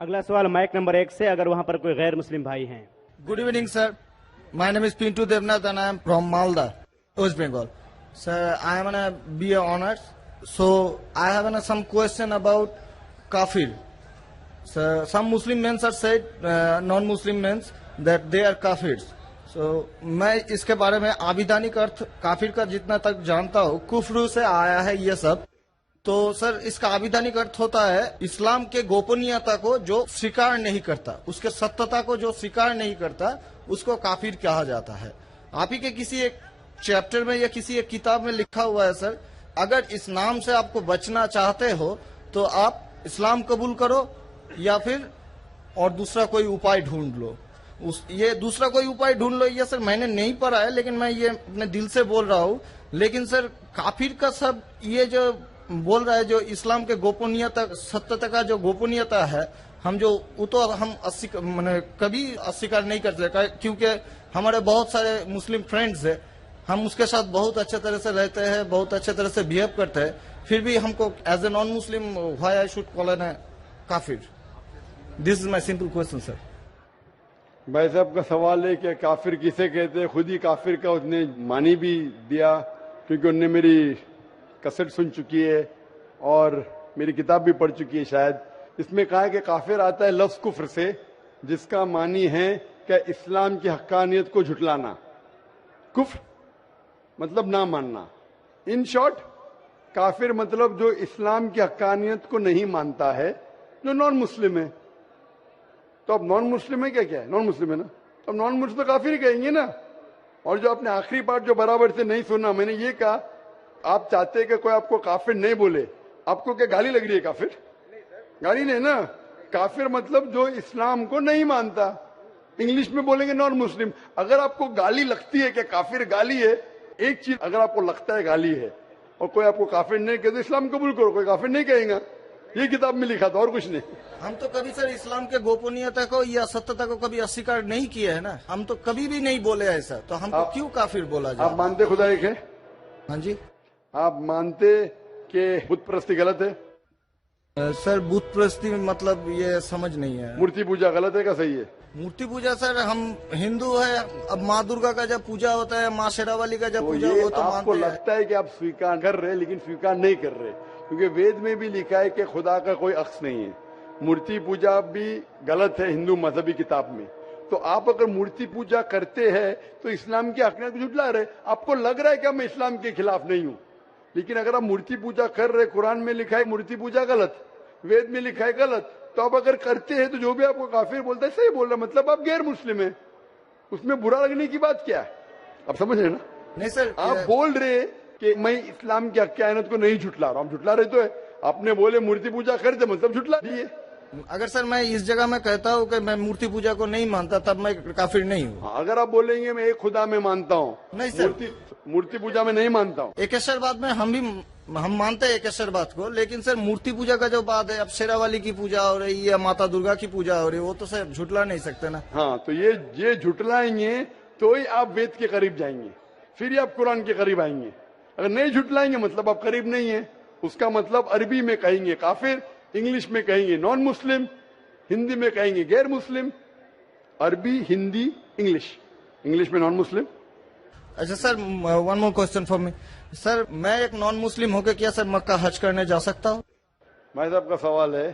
اگلا سوال mic number 1 سے، اگر وہاں پر کوئی غیر مسلم بھائی ہیں۔ Good evening, sir. My name is Pintu Devnath and I am from Malda, West Bengal. Sir, I am on a BA honors. So, I have some question about kafir. Sir, some Muslim men are said, non-Muslim men, that they are kafirs. So, میں اس کے بارے میں آبیدانی کا ارتھ کافر کا جتنا تک جانتا ہوں کفر سے آیا ہے یہ سب. تو سر اس کا آبیدانی کا ارتھ ہوتا ہے اسلام کے گوپنیتا کو جو سویکار نہیں کرتا، اس کے ستتا کو جو سویکار نہیں کرتا اس کو کافر کہا جاتا ہے. آپ ہی کے کسی ایک چیپٹر میں یا کسی ایک کتاب میں لکھا ہوا ہے سر، اگر اس نام سے آپ کو بچنا چاہتے ہو تو آپ اسلام قبول کرو یا پھر اور دوسرا کوئی اپائے ڈھونڈ لو. یہ دوسرا کوئی اپائے ڈھونڈ لو یہ سر میں نے نہیں پڑھا ہے، لیکن میں یہ اپنے دل سے بول رہا ہوں. لیکن سر کافر کا سب یہ جو بول رہا ہے جو اسلام کے گوپنیتا ستتا کا جو گوپنیتا ہے ہم جو وہ تو ہم کبھی اسویکار نہیں کرتے، کیونکہ ہمارے بہت سارے مسلم فرینڈز ہیں، ہم اس کے ساتھ بہت اچھے طرح سے رہتے ہیں، بہت اچھے طرح سے بہیو کرتے ہیں، پھر بھی ہم کو as a non Muslim why I should call an کافر. This is my simple question sir. بھائی صاحب کا سوال ہے کہ کافر کسے کہتے ہیں. خود ہی کافر کا اس نے معنی بھی دیا، کیونکہ انہوں نے میری کسٹ سن چکی ہے اور میری کتاب بھی پڑھ چکی ہے شاید. اس میں کہا ہے کہ کافر آتا ہے لفظ کفر سے، جس کا معنی ہے کہ اسلام کی حقانیت کو جھٹلانا. کفر مطلب نہ ماننا. ان شارٹ کافر مطلب جو اسلام کی حقانیت کو نہیں مانتا ہے، جو نان مسلم ہے. تو اب نان مسلم ہے کیا ہے؟ نان مسلم ہے نا. اب نان مسلم تو کافر ہی کہیں گے نا. اور جو آپ نے آخری بات جو برابر سے نہیں سنا، میں نے یہ کہا آپ چاہتے کہ کوئی آپ کو کافر نہیں بولے. آپ کو کیا گالی لگ رہی ہے کافر؟ گالی نہیں نا. کافر مطلب جو اسلام کو نہیں مانتا. انگلش میں بولیں گے نان مسلم. اگر آپ کو گالی لگتی ہے کہ کافر گالی ہے، ایک چیز اگر آپ کو لگتا ہے گالی ہے اور کوئی آپ کو کافر نہیں کہے تو اسلام قبول کرو، کوئی کافر نہیں کہیں گا. یہ کتاب میں لکھا تھا اور کچھ نہیں. ہم تو کبھی سر اسلام کے گوپنیتا کو یا ستتا کو کبھی اسویکار نہیں کیا ہے نا. ہم تو کبھی بھی نہیں بولے ایسا، تو ہم کو کیوں کافر بولا جائے؟ آپ مانتے خدا ایک ہے؟ ہاں جی. آپ مانتے کہ بت پرستی غلط ہے؟ سر بت پرستی مطلب یہ سمجھ نہیں ہے. مورتی پوجا غلط ہے کہ صحیح ہے؟ مورتی پوجا سر ہم ہندو ہے، اب ماں درگا کا جب پوجا ہوتا ہے، ماں شیرا والی کا جب تو پوجا یہ وہ تو آپ کو مانتے ہیں. لگتا ہے کہ آپ سویکار کر رہے لیکن سویکار نہیں کر رہے، کیونکہ وید میں بھی لکھا ہے کہ خدا کا کوئی عکس نہیں ہے. مورتی پوجا بھی غلط ہے ہندو مذہبی کتاب میں. تو آپ اگر مورتی پوجا کرتے ہیں تو اسلام کی حقانیت کو جھٹلا رہے. آپ کو لگ رہا ہے کہ میں اسلام کے خلاف نہیں ہوں، لیکن اگر آپ مورتی پوجا کر رہے، قرآن میں لکھا ہے مورتی پوجا غلط، وید میں لکھا ہے غلط، تو آپ اگر کرتے ہیں تو جو بھی آپ کو کافر بولتا ہے صحیح بول رہا، مطلب آپ غیر مسلم ہیں. اس میں برا لگنے کی بات کیا ہے؟ آپ سمجھ رہے نا؟ نہیں سر. آپ بول رہے کہ میں اسلام کی حقانیت کو نہیں جھٹلا رہا ہوں. جھٹلا رہے تو ہے. آپ نے بولے مورتی پوجا کرتے مطلب جھٹلا دیے. اگر سر میں اس جگہ میں کہتا ہوں کہ میں مورتی پوجا کو نہیں مانتا تب میں کافر نہیں ہوں. اگر آپ بولیں گے میں ایک خدا میں مانتا ہوں، نہیں سر. مورتی پوجا میں نہیں مانتا ہوں. ایکیشور بات میں ہم مانتے ہیں ایکیشور بات کو، لیکن سر مورتی پوجا کا جو بات ہے، اب شیرا والی کی پوجا ہو رہی ہے، ماتا درگا کی پوجا ہو رہی ہے، وہ تو سر جھٹلا نہیں سکتے نا. ہاں تو یہ جھٹلائیں گے تو ہی آپ وید کے قریب جائیں گے، پھر ہی آپ قرآن کے قریب آئیں گے. اگر نہیں جھٹلائیں گے مطلب آپ قریب نہیں ہیں. اس کا مطلب عربی میں کہیں گے کافر، انگلش میں کہیں گے نان مسلم، ہندی میں کہیں گے غیر مسلم. عربی، ہندی، انگلش میں نان مسلم. اچھا sir, one more question for me. Sir میں ایک نان مسلم ہو کے کیا سر مکہ حج کرنے جا سکتا ہوں؟ بھائی صاحب کا سوال ہے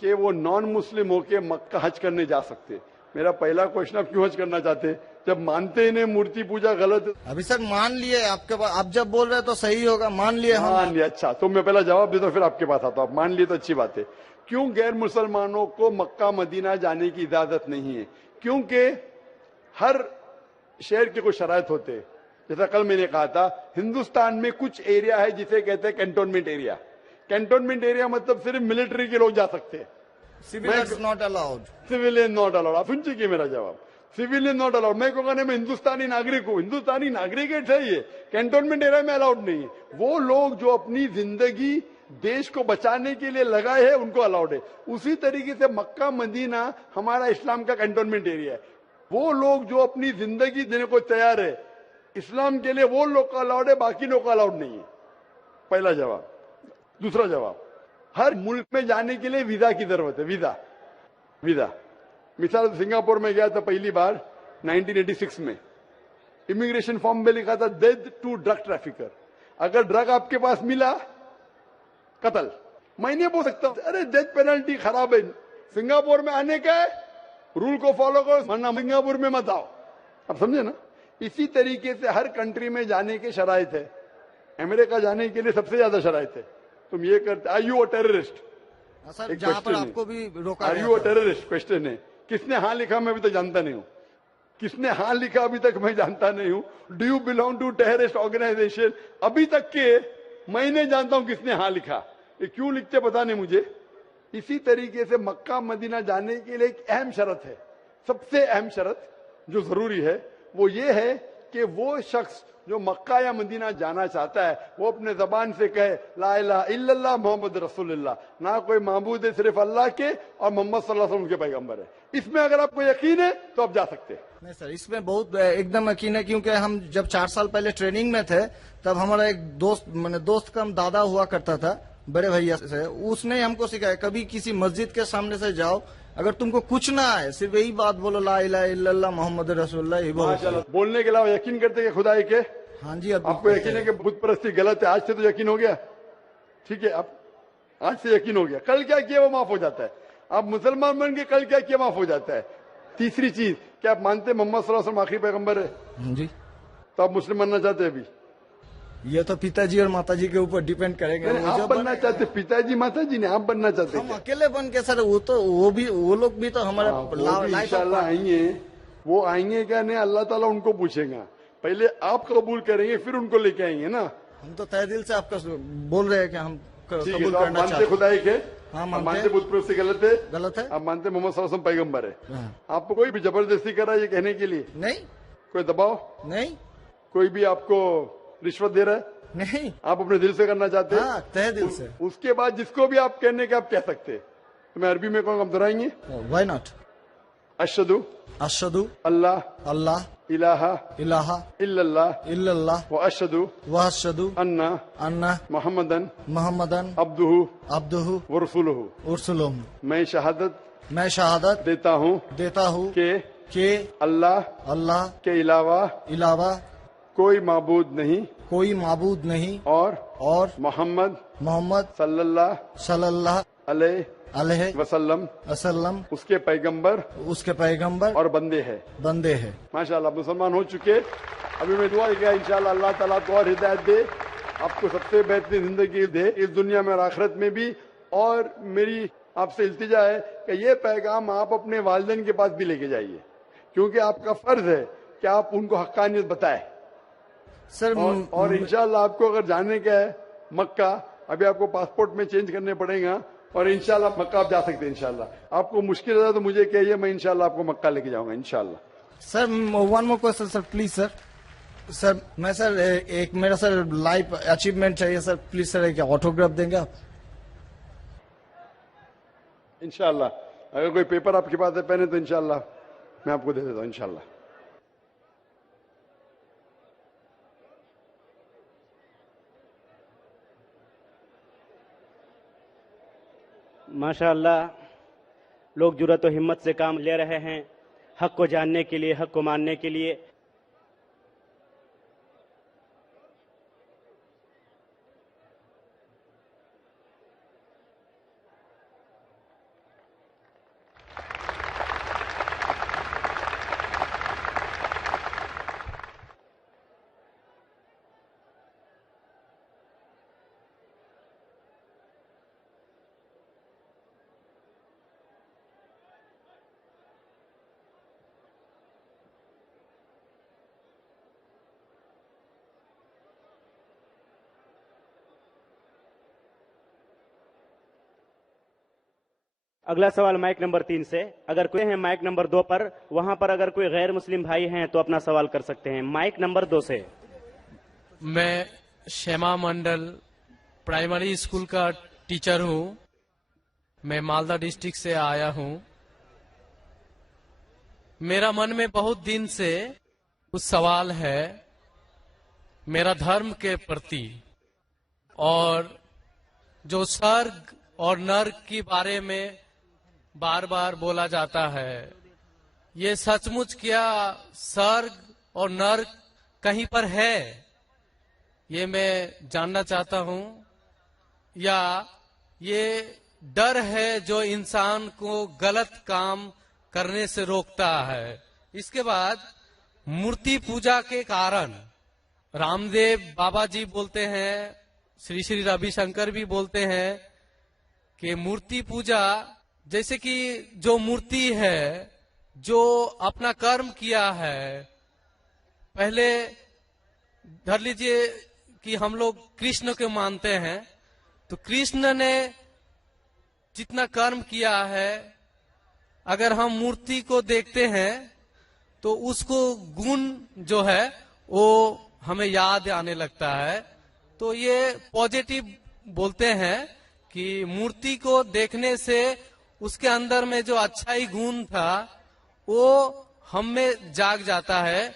کہ وہ نان مسلم ہو کے مکہ حج کرنے جا سکتے. میرا پہلا کوشچن آپ کیوں حج کرنا چاہتے جب مانتے انہیں مورتی پوجا غلط؟ ابھی سر مان لیے آپ کے پاس، آپ جب بول رہے تو صحیح ہوگا، مان لیے مان لیا. اچھا تو میں پہلا جواب دیتا ہوں پھر آپ کے پاس آتا ہوں. آپ مان لیے تو اچھی بات ہے. کیوں غیر مسلمانوں کو مکہ مدینہ جانے کی اجازت نہیں ہے؟ کیونکہ ہر شہر کے کچھ شرائط ہوتے ہیں. جیسا کل میں نے کہا تھا، ہندوستان میں کچھ ایریا ہے جسے کہتے ہیں کینٹونمنٹ ایریا. کینٹونمنٹ ایریا مطلب صرف ملٹری کے لوگ جا سکتے ہیں. Civilians not allowed. Civilian not allowed. آپ سن چکے میرا جواب. Civilian not allowed. میں کہوں گا میں ہندوستانی ناگرک ہوں، ہندوستانی ناگرک ہے صحیح ہے، کینٹونمنٹ ایریا میں الاؤڈ نہیں ہے. وہ لوگ جو اپنی زندگی دیش کو بچانے کے لیے لگائے ہیں ان کو الاؤڈ ہے. اسی طریقے سے مکہ مدینہ ہمارا اسلام کا کینٹونمنٹ ایریا ہے. وہ لوگ جو اپنی زندگی دینے کو تیار ہے اسلام کے لیے، وہ لوگ کا الاؤڈ ہے، باقی لوگ کا الاؤڈ نہیں ہے. پہلا جواب. دوسرا جواب، ہر ملک میں جانے کے لیے ویزا کی ضرورت ہے. Visa visa. मिसाल सिंगापुर में गया था पहली बार 1986 में, इमिग्रेशन फॉर्म में लिखा था डेथ टू ड्रग ट्रैफिकर। अगर ड्रग आपके पास मिला, कत्ल। मैं नहीं बोल सकता अरे डेथ पेनल्टी खराब है, सिंगापुर में आने का है, रूल को फॉलो करो, वरना सिंगापुर में मत आओ। आप समझे ना? इसी तरीके से हर कंट्री में जाने के शराइत है। अमेरिका जाने के लिए सबसे ज्यादा शराइत है। तुम ये करते, are you a terrorist? Sir एक जहाँ पर question है। आपको भी रोका आर गया यू अ था। टेररिस्ट? क्वेश्चन है। किसने हाँ लिखा मैं अभी तक जानता नहीं हूँ। किसने हाँ लिखा अभी तक मैं जानता नहीं हूँ। Do you belong to terrorist organisation? अभी तक के मैं नहीं जानता हूँ किसने हाँ लिखा। ये क्यों लिखते पता नहीं मुझे। इसी तरीके से मक्का मदीना जाने के लिए एक अहम शर्त है, सबसे अहम शर्त जो जरूरी है वो ये है कि वो शख्स जो मक्का या मदीना जाना चाहता है वो अपने जबान से कहे ला इलाहा इल्लल्लाह मोहम्मद रसूलुल्लाह, ना कोई माबूद है सिर्फ अल्लाह के और मोहम्मद सल्लल्लाहु अलैहि वसल्लम उनके पैगंबर है। इसमें अगर आपको यकीन है तो आप जा सकते हैं। नहीं सर, इसमें बहुत एकदम यकीन है, क्योंकि हम जब 4 साल पहले ट्रेनिंग में थे तब हमारा एक दोस्त, मैंने दोस्त का दादा हुआ करता था, बड़े भैया से, उसने हमको सिखाया कभी किसी मस्जिद के सामने से जाओ, अगर तुमको कुछ ना आए सिर्फ यही बात बोलो ला इलाहा इल्लल्लाह मोहम्मद रसूलुल्लाह, यही बोलो। माशाल्लाह। बोलने के अलावा यकीन करते हैं खुदा एक है। हाँ जी, अब आपको यकीन है कि बुत परस्ती गलत है, आज से तो यकीन हो गया, ठीक है? आप आज से यकीन हो गया, कल क्या किया वो माफ हो जाता है। आप मुसलमान बन के कल क्या किया माफ हो जाता है। तीसरी चीज, क्या आप मानते हैं मोहम्मद सल्लल्लाहु अलैहि वसल्लम आखिरी पैगंबर है? हाँ जी, तो आप मुस्लिम बनना चाहते हैं? अभी ये तो पिताजी और माताजी के ऊपर डिपेंड करेंगे। नहीं, वो आप जो बनना चाहते, पिताजी माताजी ने, आप बनना चाहते हम हैं? अकेले बन के सर, वो लोग भी तो हमारे लाइफ इंशाल्लाह आएंगे। वो आएंगे क्या नहीं, अल्लाह ताला उनको पूछेगा। पहले आप कबूल करेंगे फिर उनको लेके आएंगे ना। हम तो तहे दिल से आपका बोल रहे हैं कि हम ठीक है, कबूल तो आप करना मानते चाहते खुदा एक है? हाँ, आप मानते मानते हैं। बुत परस्ती गलत है? गलत है? आप मानते मोहम्मद सल्लल्लाहु अलैहि वसल्लम पैगंबर है? हाँ। आपको कोई भी जबरदस्ती करा ये कहने के लिए? नहीं कोई दबाव? नहीं कोई भी आपको रिश्वत दे रहा है? नहीं, आप अपने दिल से करना चाहते हैं? हाँ तहे दिल से। उसके बाद जिसको भी आप कहने के आप कह सकते हैं। तो मैं अरबी में कहूँगा, आप दोहराएंगे? Why not? अशहदु अशहदु अल्लाह अल्लाह इलाहा इलाहा इल्लल्लाह इल्लल्लाह व अशहदु व अशहदु अन्ना अन्ना मुहम्मदन मोहम्मदन अब्दुहु अब्दुहु व रसूलुहु। उरसुलुहु। मैं शहादत मैं शहादत देता हूँ देता हूँ कि कि अल्लाह अल्लाह के अलावा इलावा कोई माबूद नहीं कोई माबूद नहीं और मोहम्मद सल्लल्लाहु अलैहि वसल्लम वसल्लम उसके पैगंबर उसके पैगंबर और बंदे हैं। बंदे हैं। माशाल्लाह, मुसलमान हो चुके। अभी मैं दुआ किया इंशाल्लाह अल्लाह ताला को और हिदायत दे, आपको सबसे बेहतरीन जिंदगी दे इस दुनिया में और आखिरत में भी। और मेरी आपसे इल्तिजा है कि ये पैगाम आप अपने वालिदैन के पास भी लेके जाइए, क्योंकि आपका फर्ज है कि आप उनको हक्कानियत बताएं। सर और इंशाल्लाह आपको अगर जाने का है मक्का, अभी आपको पासपोर्ट में चेंज करने पड़ेगा और इंशाल्लाह मक्का आप जा सकते हैं। इंशाल्लाह आपको मुश्किल है तो मुझे कहिए, मैं इंशाल्लाह आपको मक्का लेके जाऊंगा इंशाल्लाह। Sir one more question sir, please sir. Sir मैं सर एक मेरा सर लाइफ अचीवमेंट चाहिए सर, प्लीज सर एक ऑटोग्राफ देंगे आप? इंशाल्लाह अगर कोई पेपर आपके पास है पहने तो इंशाल्लाह मैं आपको दे देता हूँ इंशाल्लाह। माशाअल्लाह, लोग जुर्रत और हिम्मत से काम ले रहे हैं हक को जानने के लिए, हक को मानने के लिए। अगला सवाल माइक नंबर 3 से। अगर कोई है माइक नंबर 2 पर, वहां पर अगर कोई गैर मुस्लिम भाई हैं तो अपना सवाल कर सकते हैं। माइक नंबर 2 से। मैं श्यामा मंडल प्राइमरी स्कूल का टीचर हूँ। मैं मालदा डिस्ट्रिक्ट से आया हूँ। मेरा मन में बहुत दिन से कुछ सवाल है मेरा धर्म के प्रति, और जो स्वर्ग और नर्क के बारे में बार बार बोला जाता है, ये सचमुच क्या स्वर्ग और नर्क कहीं पर है? ये मैं जानना चाहता हूं, या ये डर है जो इंसान को गलत काम करने से रोकता है। इसके बाद मूर्ति पूजा के कारण रामदेव बाबा जी बोलते हैं, श्री श्री रविशंकर भी बोलते हैं कि मूर्ति पूजा, जैसे कि जो मूर्ति है, जो अपना कर्म किया है, पहले धर लीजिए कि हम लोग कृष्ण को मानते हैं, तो कृष्ण ने जितना कर्म किया है, अगर हम मूर्ति को देखते हैं तो उसको गुण जो है वो हमें याद आने लगता है। तो ये पॉजिटिव बोलते हैं कि मूर्ति को देखने से उसके अंदर में जो अच्छाई गुण था वो हम में जाग जाता है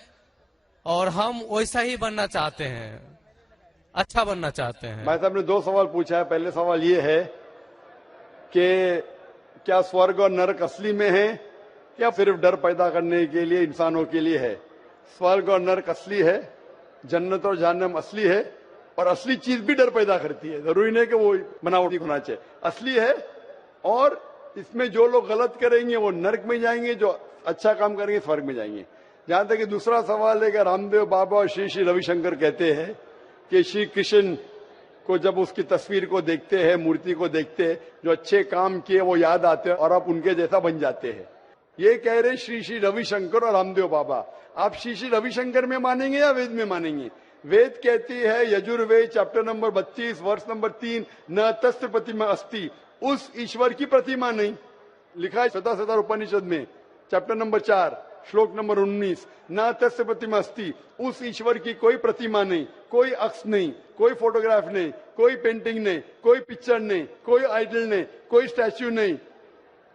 और हम वैसा ही बनना चाहते हैं, अच्छा बनना चाहते हैं। भाई साहब ने 2 सवाल पूछा है। पहले सवाल ये है कि क्या स्वर्ग और नरक असली में है या सिर्फ डर पैदा करने के लिए इंसानों के लिए है? स्वर्ग और नरक असली है, जन्नत और जहन्नम असली है, और असली चीज भी डर पैदा करती है। जरूरी नहीं कि वो बनावटी होना चाहिए, असली है। और इसमें जो लोग गलत करेंगे वो नरक में जाएंगे, जो अच्छा काम करेंगे स्वर्ग में जाएंगे। जहां तक कि दूसरा सवाल है कि रामदेव बाबा और श्री श्री रविशंकर कहते हैं कि श्री कृष्ण को जब उसकी तस्वीर को देखते हैं, मूर्ति को देखते हैं, जो अच्छे काम किए वो याद आते हैं और आप उनके जैसा बन जाते हैं। ये कह रहे श्री श्री रविशंकर और रामदेव बाबा। आप श्री श्री रविशंकर में मानेंगे या वेद में मानेंगे? वेद कहती है, यजुर्वेद चैप्टर नंबर 32 वर्ष नंबर 3, न तस्य प्रतिमा अस्ति, उस ईश्वर की प्रतिमा नहीं। लिखा है श्वेताश्वतर उपनिषद में चैप्टर नंबर 4 श्लोक नंबर 19, न तस्य प्रतिमा अस्ति, उस ईश्वर की कोई प्रतिमा नहीं, कोई अक्ष नहीं, कोई फोटोग्राफ नहीं, कोई पेंटिंग नहीं, कोई पिक्चर नहीं, कोई आइडल नहीं, कोई स्टैच्यू नहीं।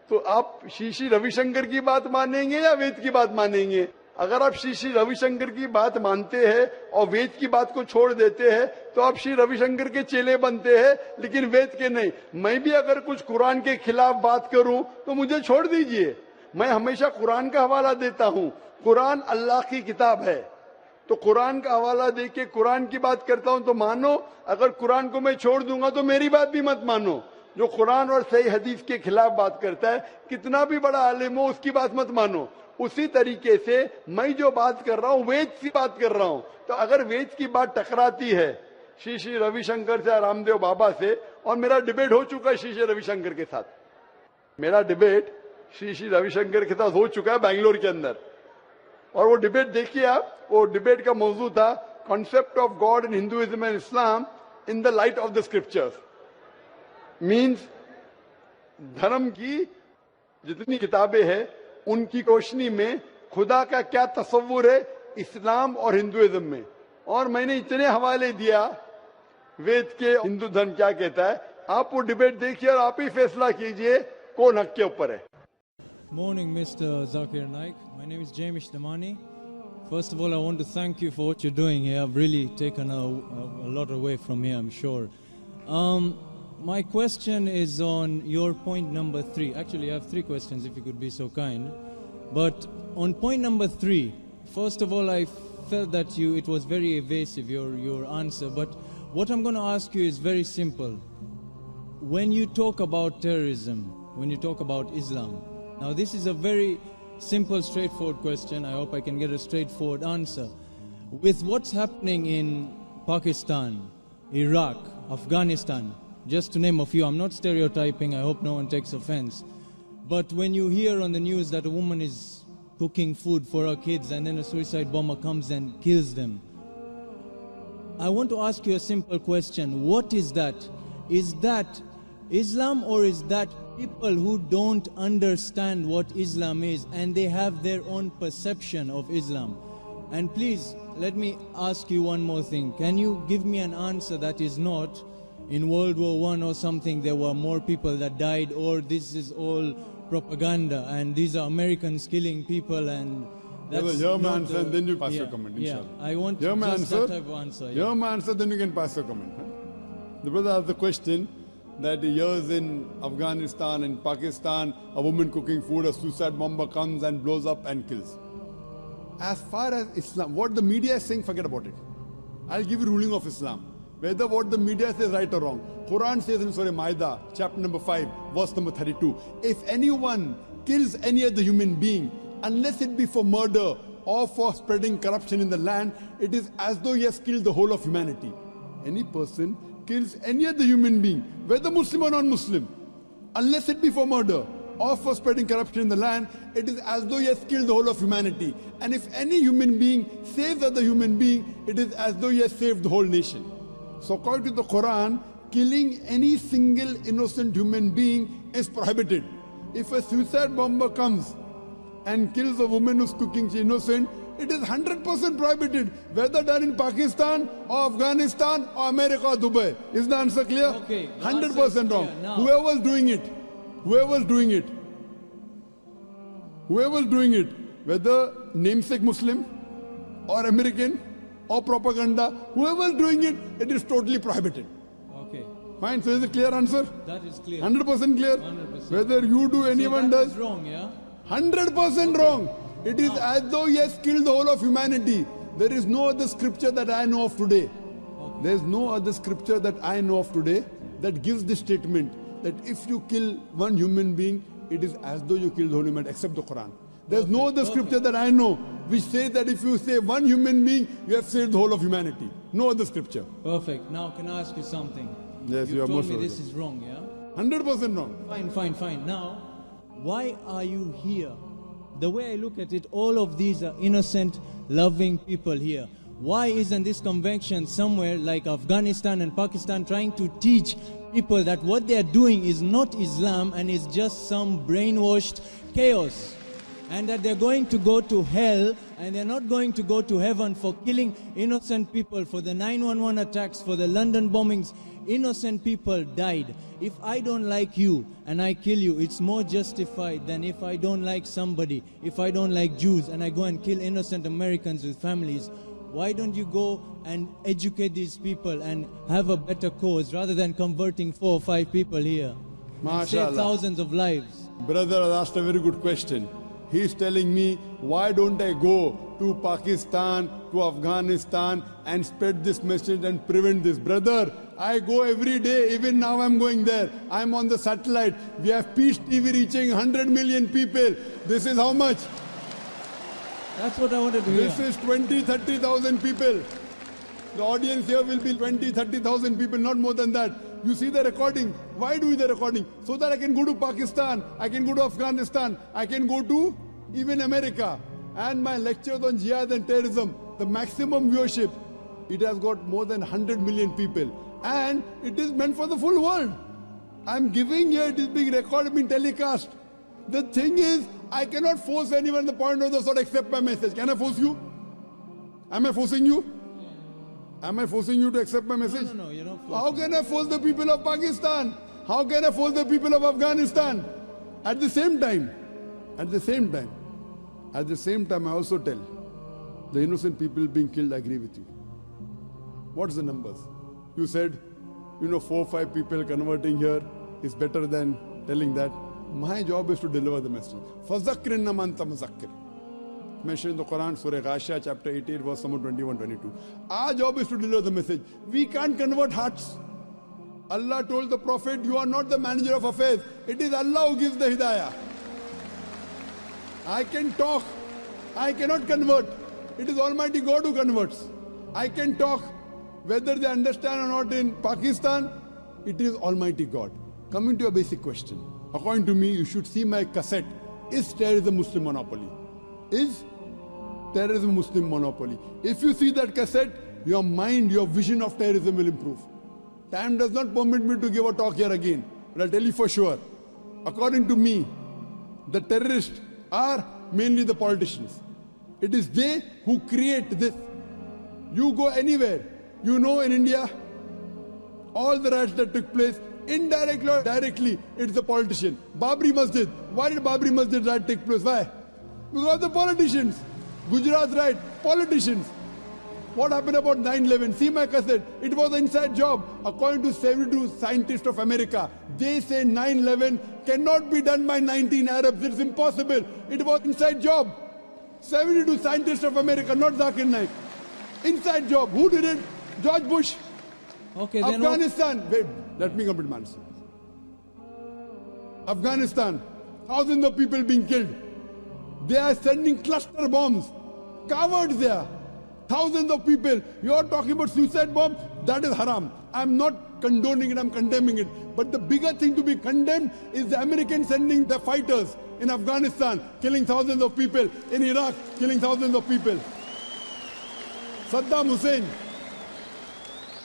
तो आप श्री श्री रविशंकर की बात मानेंगे या वेद की बात मानेंगे? अगर आप श्री श्री रविशंकर की बात मानते हैं और वेद की बात को छोड़ देते हैं तो आप श्री रविशंकर के चेले बनते हैं, लेकिन वेद के नहीं। मैं भी अगर कुछ कुरान के खिलाफ बात करूं तो मुझे छोड़ दीजिए। मैं हमेशा कुरान का हवाला देता हूं। कुरान अल्लाह की किताब है, तो कुरान का हवाला दे के कुरान की बात करता हूं तो मानो। अगर कुरान को मैं छोड़ दूंगा तो मेरी बात भी मत मानो। जो कुरान और सही हदीस के खिलाफ बात करता है, कितना भी बड़ा आलिम हो, उसकी बात मत मानो। उसी तरीके से मैं जो बात कर रहा हूं वेद की बात कर रहा हूं। तो अगर वेद की बात टकराती है श्री श्री रविशंकर से, रामदेव बाबा से, और मेरा डिबेट हो चुका है श्री श्री रविशंकर के साथ, मेरा डिबेट श्री श्री रविशंकर के साथ हो चुका है बैंगलोर के अंदर। और वो डिबेट देखिए आप, वो डिबेट का मौजू था concept of God in Hinduism and Islam in the light of the scriptures. Means धर्म की जितनी किताबें हैं उनकी रोशनी में खुदा का क्या तस्वुर है इस्लाम और हिंदुइज्म में। और मैंने इतने हवाले दिया वेद के, हिंदू धर्म क्या कहता है। आप वो डिबेट देखिए और आप ही फैसला कीजिए कौन हक के ऊपर है। Morning, Mr. Zakir Naik. My name is James Damani. First of all, I want to thank you for what you're doing here. I've really taken a lot away from here, I'm sure. My question is on your point number 3. Actually, I have 3 questions, if you could be so kind. But on point number 3, first of all, I felt that it was very evasive, your answer. But what I'm going to ask you is very simple. When you talk about terrorism, when you talk about Islam, now this is a very simple, straightforward question. I hope I can get a straightforward answer. With what's happening in Pakistan, Iraq, Afghanistan, just to name a few, I'm not stereotyping, I hope no one takes offense. But when you hear on the news that a woman is cooking food for her kids and then a suicide bomber comes and kills them, I want to ask you a simple question. What is that? Is that Islam, or is that people who don't understand what Islam is and they have their own perception of Islam? And please, let me ask you one more thing. Can you give me an answer that is not in World War I or something there were more people that died, or this is all propaganda and these are Americans killing people and that's hear my not answer and then you pass your comment, inshallah. Yeah, I want Hear my just answer. that type of answer. Hear my answer, then you can pass your comment. The brother asked the question that years in Afghanistan and Pakistan, a woman cooking food, a suicide bomber comes and blows up and kills. As far as Islam, what the media is saying, forget about it. I'll give you ruling of Islam. Whether what the media says right or wrong. Quran says in Surah Ma'idah, chapter number 5, verse number 32, if anyone kills any other human being, unless it be for murder or for spreading corruption in the land, it is as though he has killed the whole of humanity. Any person kills any other human being, whether Muslim or non-Muslim, unless it be for murder or for spreading corruption in the land, it is as though he has killed the whole of humanity. And if any human being saves other human being, it is as though he has saved the whole nation. So according to the Quran, killing any single innocent human being is prohibited. If a suicide bomber comes and kills a woman who's cooking, she's innocent, it is 100% prohibited, whether done in Pakistan or Afghanistan or America or Dubai. Is the answer clear? Okay, 100% wrong. Now, Whoever's doing it, whether namesake Muslim or American or propaganda, whoever's doing it, it is totally prohibited. okay, Fine, so is it clear answer? that is clear. 100% clear? 100%. Whether you do, anyone so that does, is wrong, yeah? 100% wrong. It is as though he has killed the whole of humanity. There is no other scripture that I know of today. There is no other scripture that I know of today that gives this statement that if you kill one human being, it is as though you killed the whole humanity, except the Quran. There is no other scripture that I know which says that if you save one human being, you have saved the whole of humanity. No other scripture. Perfect. Now, can I ask you something? Yes, you You've are told most me welcome. this is wrong, yeah? 100% wrong. Fine. Now, why are you here? The way I look at it, all of these are innocent, loving people here. Why isn't this convention somewhere like Afghanistan and Pakistan trying to teach people that what they are doing is not Islam and is just some brainwashed chaos? And that they're going to go to hell and they're not going to go to heaven for killing innocent people, for the 9/11 attacks, for the London bombings. Innocent people died. If I don't like you and I kill you, it's more justified than if I don't like somebody. If I don't like Jews and I go and kill innocent Americans with families, why don't you go and educate these people and have a better cause rather than converting 4 or 5 people here? Save MashaAllah. thousands of lives. Brother has asked a very good question. He is telling me, why don't I go to Pakistan, to Afghanistan and spread this message and prevent this? Brother, I go every day, even now I'm going there. I'm on the satellite. We have Peace TV reaching 100 million people. This is how much? That's what I wanted to hear. This is 20-30,000 people. The audience here will be 20-30,000 people, not more than that. You see the recording. Why do the recording? So that I can go to Pakistan, I can go to Afghanistan, I can go to even America. And my lectures on jihad and terrorism, the maximum viewership, it has got more than 100 million people. And it is meant for the full world. I'm giving here, it is being recorded, being telecast. The thing is, I cannot force anyone the point of the sort accept my message. Can I force you? Am I forcing you? Am I forcing you to accept my message? No, you're not How can I force the people of Pakistan? How can I force the people of Afghanistan? At the same time, I also tell the innocent people being killed, I agree with you. What's the numbers? You said, 4 or 5 people converting here is better than telling that. My job is to deliver the message. فَذَكِّرْ إِنَّمَا أَنْتَ مُذَكِّرٌ. Mentioned in the Quran, Surah Ghashiyah, chapter 88, verse number 21-22. Our job is to deliver the message. We can't convert hearts. Allah told the Prophet, you are not the manager of affairs. It is Allah who gives the hidayah. I can talk. I cannot convert. It is Almighty God who converts. I can talk. Whether they understand or not in Pakistan, it is Almighty God. Coming to a basic question. According to me, you should see my cassette. Is terrorism Muslim monopoly? Is terrorism Muslim monopoly? If you see that cassette, your mind, your vision of terrorism will improve. Time does not permit me to give a talk here again. But I'll tell you for sure. According to me, the terrorists are mainly the politicians. It is they who create this. You go anywhere. You know in India, all the riots that took place, indirectly or directly, it's the politician. Babri Masjid. Why did Babri Masjid riot take place? Why? Because the politicians. Gujarat riot, politicians. What happened about 9/11? See my cassette. It was an inside job. According to 72 scientists of America, they say 9/11 cannot be done by 19 Arabs. It's impossible. It was inside job. 72 scientists of America, not Zakir Naik. Inside job. Who did it? George Bush. Okay, then what- Afghanistan. Wait, let me complete my answer. Afghanistan. Thousands of people being killed. They are sending cluster bombs. Cowards there. Thousands of people. You are talking about suicide bomb? That is haram. I'm not condoning it, I'm condemning it. But the bigger thing to be condemned is the Americans sending their fighters in Afghanistan, killing thousands of people. In Iraq, killing thousands of people. Saddam Hussein.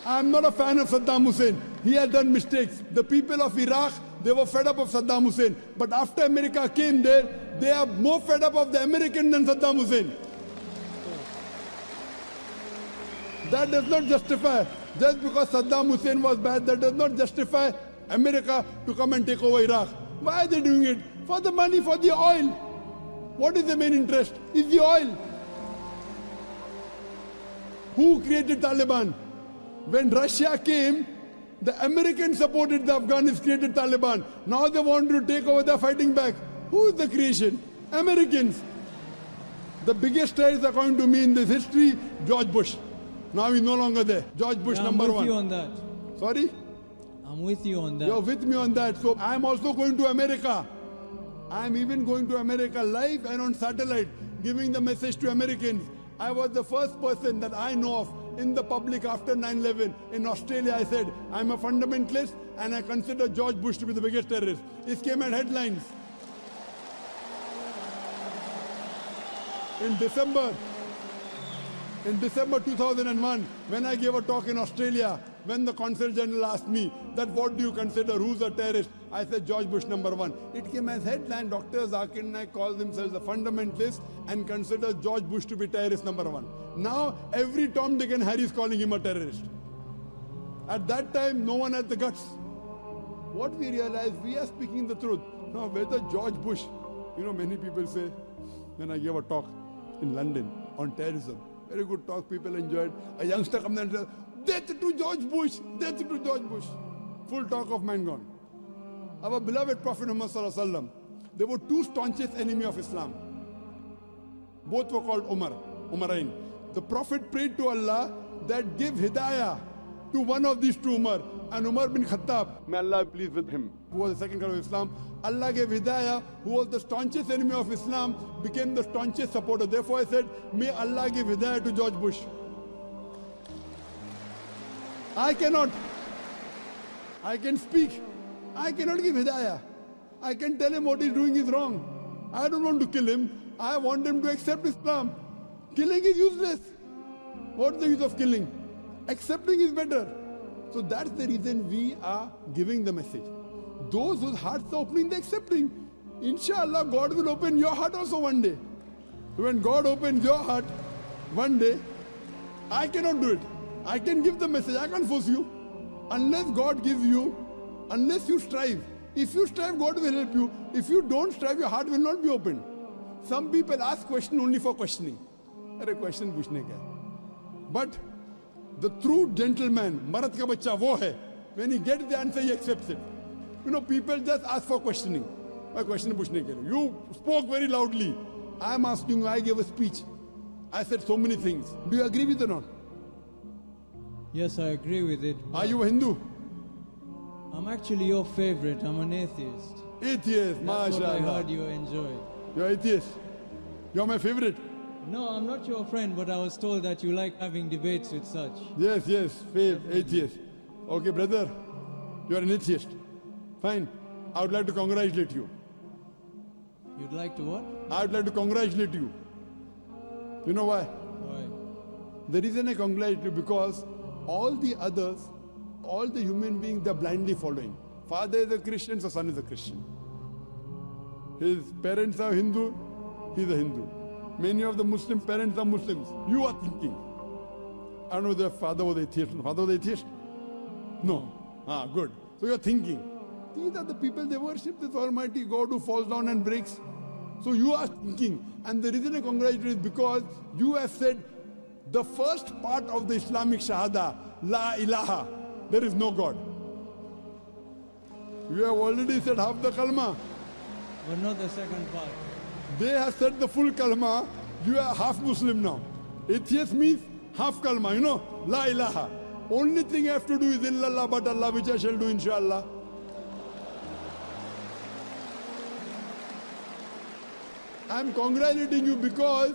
I'm not a fan of Saddam Hussein. He has done mistakes. The people of Iraq, they were fed up of Saddam Hussein. But after America came there, they are more fed up of the American than Saddam Hussein. That does not justify, just because Saddam Hussein was bad, that does not justify America to come and take over Iraq. Why are they doing it? For the money, for the oil. What is the main interest? Is the oil. Who created Taliban? When Russia came, the Americans supported the Afghans, created Taliban. Now they want to take over, they're fighting back. Who is the creation? Americans. The biggest terrorist according to me in this history, George Bush. Now he's no longer there. George Bush, Yeah, number I'm with one. you on that. Sorry? I'm with you on that. You're with me on that. So I'm also going to America. I'm even going to America live and on satellite, giving the message to Americans. I was the first person that I know of in the public after 9/11 in Australia. I said, I'm a fundamentalist and I consider George Bush to be the biggest terrorist. It came at headlines. In December 2001, when I gave a talk in Australia, when the Consul General asked me that what do you consider, who's a terrorist? I said George Bush number one. It came as headline, Dr. Zakir Naik calls themselves a fundamentalist and considers George Bush to be terrorist number one. Now every Tom, Dick and Harry is calling him a terrorist. At that time, no one had the guts. What we realized, we are speaking the truth. Now whether George Bush, many people say, when I gave a talk in London on terrorism, very good talk, people enjoyed. A youngster comes and says, death to George Bush, death to George Bush. Full talk of mine gone. Our beloved Prophet Muhammad Sallallahu Alaihi Wasallam, there were two staunchest enemies of Islam. Both were called Umarain. The Prophet prayed to Allah that give hidayah to one of these two Umar, and Umar bin Khattab, may Allah be pleased with him, who was the second caliph of Islam. Allah gave hidayah, who was the staunchest enemy of Islam, became the staunchest supporter. Therefore I said, may Allah give hidayah to George Bush. I cannot. I can speak. I cannot give hidayah. I can tell him what he's doing is wrong. I don't want to kill him. I want him to accept Islam. Killing is useless. What's the use of killing? Accepting is better. So that's the reason we are giving the message. Those whose hearts are opening, they're accepting. Inshallah, God will open your heart also one day. When God opens your heart one day, I cannot do it. I can give the message, I can't force you. Unless God gives you, unless you strive. If you strive, God will help you. If you don't strive, your heart will not be opened. Some people ask question only for questioning. Arey question puchne ka. But the true gentleman, Marat ka bachcha wo hai. When he gets the answer, he accepts it. People just ask for questioning. Question puchne ke liye. You spoke very loudly. I am asking you, I gave a speech. I said so many things. Do you agree with it or not? Yes, I agree with it. Are you a Hindu? I'm actually your favorite. I'm an atheist. Atheist, That's what I mashallah. heard you enjoy. You're atheist. You're my favorite. No, I'm not your friend, but I was told that you like having debates with such. Yes, atheist. Okay, brother, you're an atheist. Fine. I would like to congratulate you. You'd like to what? I would like to congratulate you. You know why? Why? The reason I congratulate you because all the others, all the human beings, they're blindly following. Father is a Christian, so son is a Christian. His parents are Hindu, he's a Hindu. Many of the Muslim parents are Muslims. You are thinking. I don't know whether father was atheist. Father was atheist? No. Good. So you're thinking. These are the people, they worship this Almighty God who falls down and breaks. So you are thinking. And the reason I congratulate you is because you have said, The first part of the Islamic Shahada, La ilaha, there is no God. You have already said half the kalma. But not the second part. They have said the full kalma. You are half Muslim now. Atheist means half kalma, you know, La ilaha. Only thing I have to do is illallah but Allah, which I shall do inshallah. I am congratulating you because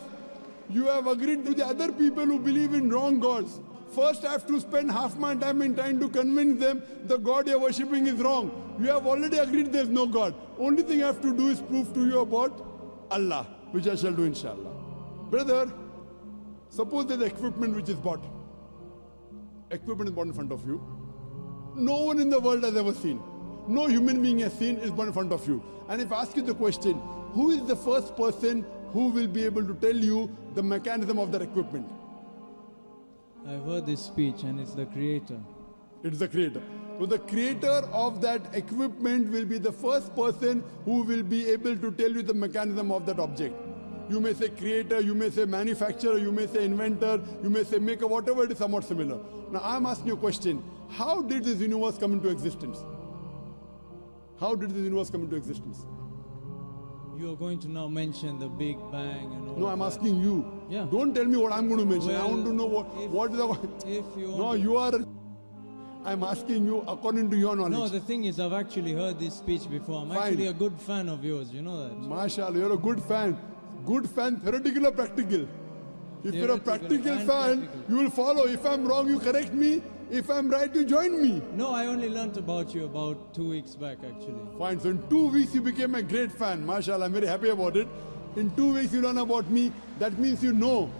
you have agreed to the other people who believe in wrong gods. First I have to spend half my time in trying to convince them the God you are worshipping is wrong. You have already agreed there is no God. Only thing I have to do is prove to you about Allah, which I shall do inshallah. Brother, suppose there is equipment which is bought. Equipment is bought in front of you. No one in the world has ever seen. No human being has seen is bought in front of you. And if I ask you the question, who is the first person who will be able to tell you the mechanism of that equipment? I've heard this speech and it's the Creator. It's the Creator. So the creator of that equipment will be the first person who will be able to tell you the mechanism of that object. You may say creator, you may say manufacturer, you may say inventor, you may say maker, whatever it is, somewhat similar. Now I'm asking you a question. How did this universe come into existence? How did this universe come into existence? You are going to now mention the Big Bang and all No, I'm that. asking you. Yeah. Don't tell me what I'm going to mention. I Well, want to know what is the... If you No, want to- you are... I'm asking you according to your knowledge. No, the thing is, I've actually heard this speech before. I'm Fine. actually a good fan of yours, you know that? MashaAllah, you're a good fan. Good fan, theoretical or practical? If you're a Theoretical practical and fan, practical. you will follow. If I'm wrong, you correct me. If I'm right, you join me. No, I only learnt about you about 2 weeks back, actually. Fine. So in 2 weeks, you became a great fan. MashaAllah, I'm very happy about it. In 2 weeks, you learn about me. That means you know.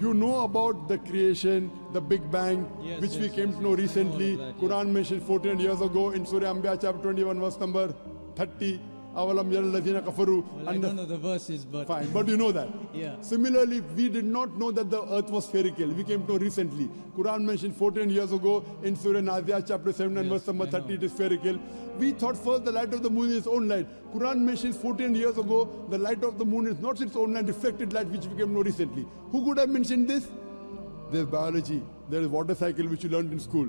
You know about the creation, the Big Bang, Yes, which we yes, came yes, to know yes. I know recently. all of that, Quran mentioned 14 years ago in Surah Anbiya chapter 21, verse number 30. Awalam yaral ladhina kafaru. Well, I don't know the verses, but... Fine, but you know that. Yeah. Similarly, we did not know that the earth was spherical. We came to know recently. Quran mentioned 14 years ago in Surah Nazi'at chapter 7 and Yes, verse number I 30 know. it is spherical. We thought first the light of the moon is its own light. Quran mentions 14 years ago the light of the moon is not its own light, reflected light, which we came to know recently. Who could have mentioned this? There is biology, there is water cycle which you learned in school.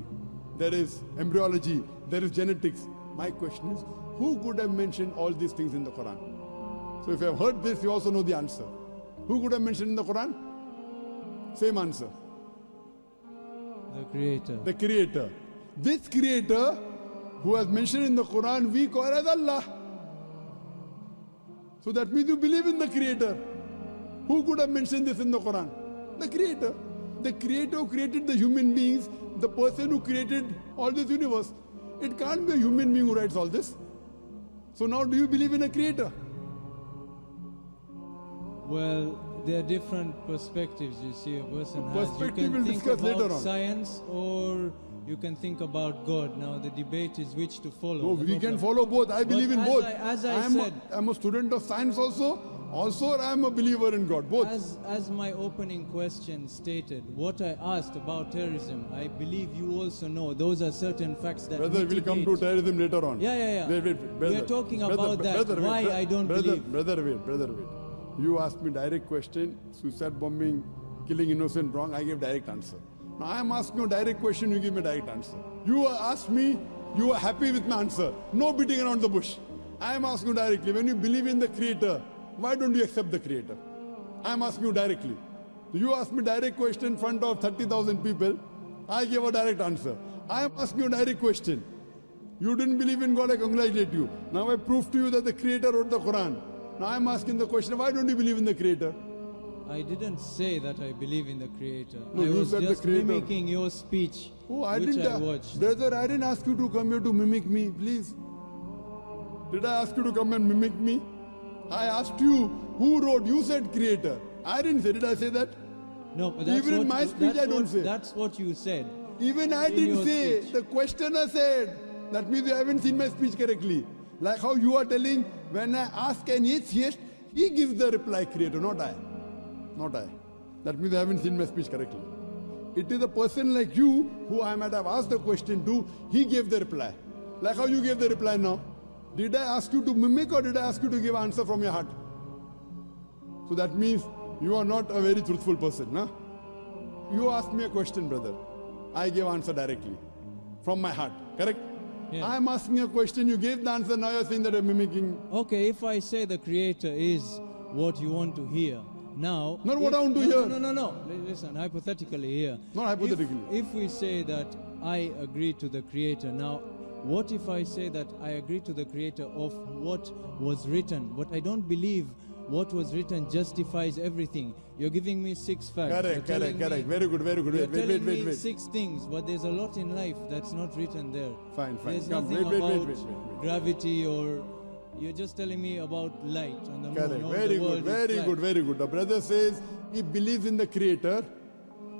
There is embryology, there is genetics. My question is, who could have mentioned all these things in the Quran? So if you have heard this, you also know the answer. Who could have mentioned in the Quran? Same answer. The Creator. The Creator. This Creator who has mentioned in the Quran, we call as Allah. So that means you believe in the Creator. Who could have mentioned this in the Quran? The Creator. The Creator who created the human beings, the person who created all this universe. It can't be a human being who writes all this. So now do you believe in a Creator? Well, there are different perspectives you see a person has. Perspective You we'll can think discuss about later on. science or you can think about God. Now the debate is which to follow. No, The we can problem- follow both. I believe in as both. as I am said, I'm a student of science also I am a believer in God. Both. as my opening question stated, what I asked about terrorism, I believe you also know. Those are certain facts that Brother, we'll come to mitigate. terrorism later on. Yeah. Wait, We are talking about that. Why I don't believe. Brother, wait. You asked me direct question, suicide bombing, killing innocent, wrong. I gave direct answer. Now I am asking you a direct question, you give me direct answer. You asked me, you are happy with my answer. No beating around the bush. I am asking you directly, when you believe in the Creator, why don't you accept the Creator? I am asking you directly. You asked me direct question in front of 30,000 people. I gave a direct answer. I am asking you a direct question. You didn't believe in God, I congratulate you. Now I prove to you that the Creator wrote the Quran. Now I am asking the question, why don't you believe in the Creator? I didn't say that I believe in the Creator. No, I you was said the just Creator. mimicking your speech, Oh, I which didn't. I watched. Brother, I didn't ask you to come here to mimic me, please. Did I ask you to come and mimic me? I asked you, who wrote? You said Creator. I didn't say, did I say that? No, but that's Even in what, my speech, that's I don't what- say. That's what you said. Even I In didn't your say. speech. The questioner said. That means you haven't seen my speech correctly. Like how you are telling, when I ask an atheist, he gives the reply, Creator, not I. Not I. That means you haven't seen my speech correctly. It is a person like you who I might have asked the question to, he gave the reply. Like how you gave the reply now. Did I ask you to mimic or did I ask you to give answer from your heart? So that means you are not a very truthful person, huh? you asked me a question, brother. I gave answer directly from my heart. Correct? Yeah. I am asking a question. You gave the answer. Now you're saying that I'm mimicking. Okay, if I say the Creator is what you want to hear, now... Not what I want to no, hear. No. Listen, hypothetically here. Not hypothetically. If we say that I agree to the Creator, now, what if I say that I agree to the Creator of what was written, but I don't believe what was written justifies everything? You're giving me 6 facts. Correct. Very good. You're telling me Wait. 6 things, but there's a lot in life that's not written there. Fine. There's Come, nothing wait. about gravity, or you're just telling me about light on the moon. Correct. or Very the world good. is flat. The brother says he believes in the Creator,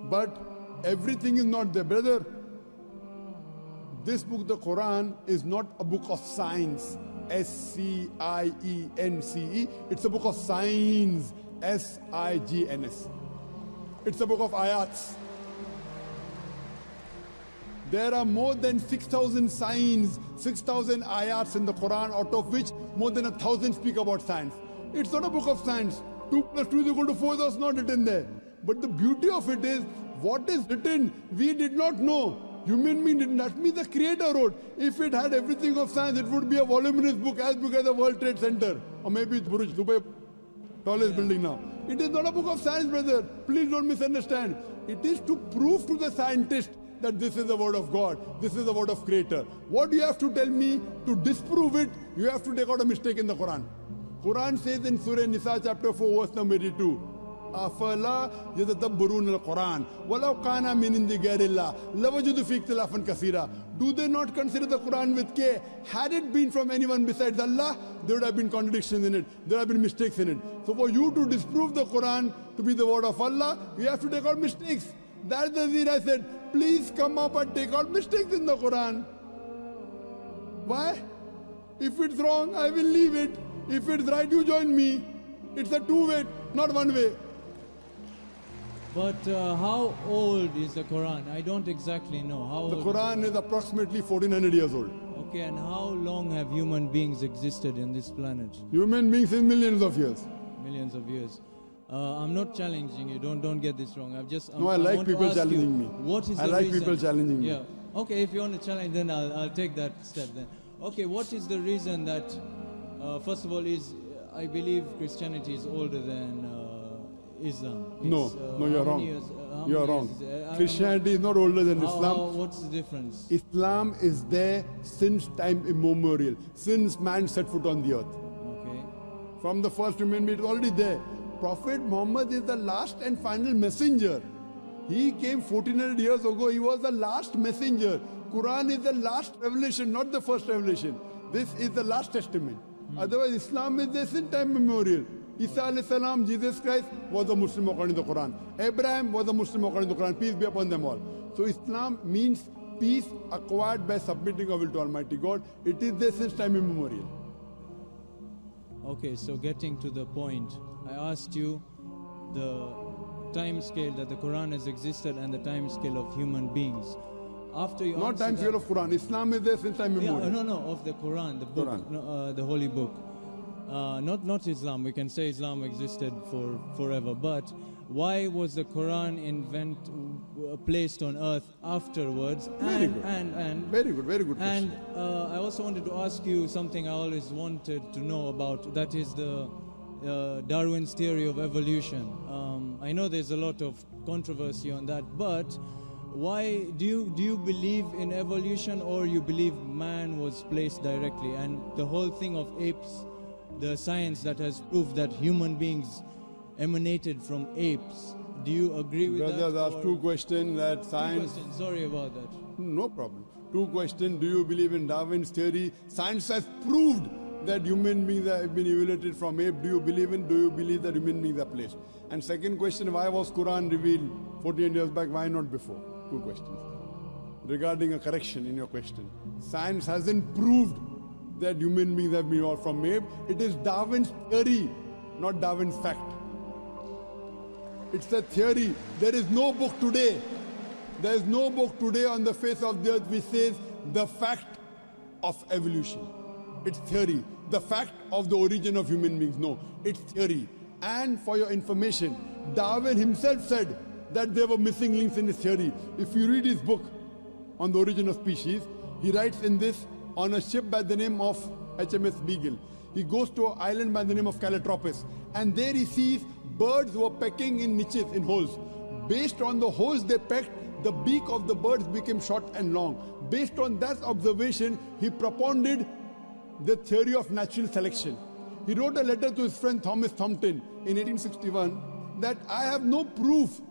but everything is not there. Brother, this book, the Quran, is not a book of science. S-C-I-E-N-C-E. It's a book of signs. S-I-G-N-S. It's a book of ayats. There are more than 6,000 signs, 6,000 ayats in the Quran, out of which more than 1,000 speak about science. It's not a book of science. 2 plus 2 is equal to 4, that's not written there. But the beauty of it is, what is written, we did not know. Human being did not mean the Creator wrote. If it had everything of science, it would be a voluminous book as big as the World Trade Center. Or maybe it's Burj Dubai, tallest building now. It is not a book of science, brother. Please don't misunderstand. It is to prove to the scientist that this is the word of God. This is the word of Creator. What do you have to tell me to disprove it? You have to take out a mistake in the Quran. Quran says in Surah Nisa chapter 4 verse number 82. أَفَلَا يَتَدَبَّرُونَ الْقُرْآنَ وَلَوْ كَانَ مِنْ عِنْدِ غَيْرِ اللَّهِ لَوَجَدُوا فِيهِ اخْتِلَافًا كَثِيرًا. Do they not consider the Quran with care? Had it been from anyone besides Allah, there would have been contradictions in it. There would have been mistakes in it. So for you to disprove the Quran to be the word of Allah, you have to take out mistakes. That's the reason I said, please come up and take out mistakes in the Quran. Why? If it's wrong, I will leave it. If it's right, you join me. It's a two-way, not one way. But how old is the Quran? I don't exactly know. How The old? Quran is approximately 1400 years old. Okay, and how long have human beings existed in this planet? Human beings in millions of years. Millions of years. I'm not challenging you. Don't get this wrong. No, I like want to people ask you, challenging me. What is I the like reason? people challenging me. Yeah. Okay, if you want to challenge, then I'll take that step then. Okay, what is the reason that, first of all, I believe Christianity is older than Islam. No, you're wrong. You're wrong. Christianity Christianity is not older than Islam. What's the difference? Islam is there since time immemorial, since man set foot on the earth. Okay. From the first human being, it's already there. Prophet Muhammad is the last and final messenger. He came 1400 years ago. He was the last messenger. Quran is the last revelation, not the first revelation. This is the last testament. Otherwise, Islam is there since time immemorial. Isa alayhi salam, Jesus Christ, was a Muslim according to the Quran. Abraham was a Muslim according to the Quran. Peace be upon them all. So Islam means peace acquired by submitting our will to Almighty God. It is there since time immemorial. Okay, so getting to the point, I asked you the time scale that the Quran has existed and the time scale of human beings. After you Not answer time that- scale of Quran. Islam is there since time immemorial. Yeah, no, of the Quran, the book, Quran. no, the holy book. Not Islam. We can say Islam existed for forever, but why was the Quran placed on earth afterwards? Very good. And Very good and question. I also wanted to ask you something I always wanted to know about. That is the Darwin's theory of evolution. I know there's a lot of controversy on that, but why do you believe in evolution, or you believe man was placed directly? And the whole thing of apes, the science that has proved that human beings emanated from apes. Do you agree with Brothers, that? ask or- two questions that Two science... questions. Sorry about that. No problem. Two questions. Do you believe in Darwin's theory? Science has proved that human beings have been evoluted from ape. Do you believe that human beings are placed? And second question, why was Quran revealed 14 years back? Why not before? Two questions. Regarding a correction in your question. Science hasn't proved that human beings have been evolved from ape. It is Darwin's theory, not Darwin's fact. It's a theory. There is no book today. There is no book today on the face of the earth which says the fact of evolution. It's theory. The fact of the origin of human beings. No, it's theory. And for your information, Darwin himself said that there were missing links in his theory. If you read his book on the origin of species, he writes in this on a ship by the name of HMS Beagle. He goes to an island by the name of Calotropis, and there he sees birds were pecking in niches, in holes. Based on the holes they pecked, the beak of the birds became short and long. Based on that observation, he propounded the theory of natural selection. He wrote a letter to his friend Thomas Thompson in 1861 that I have no proof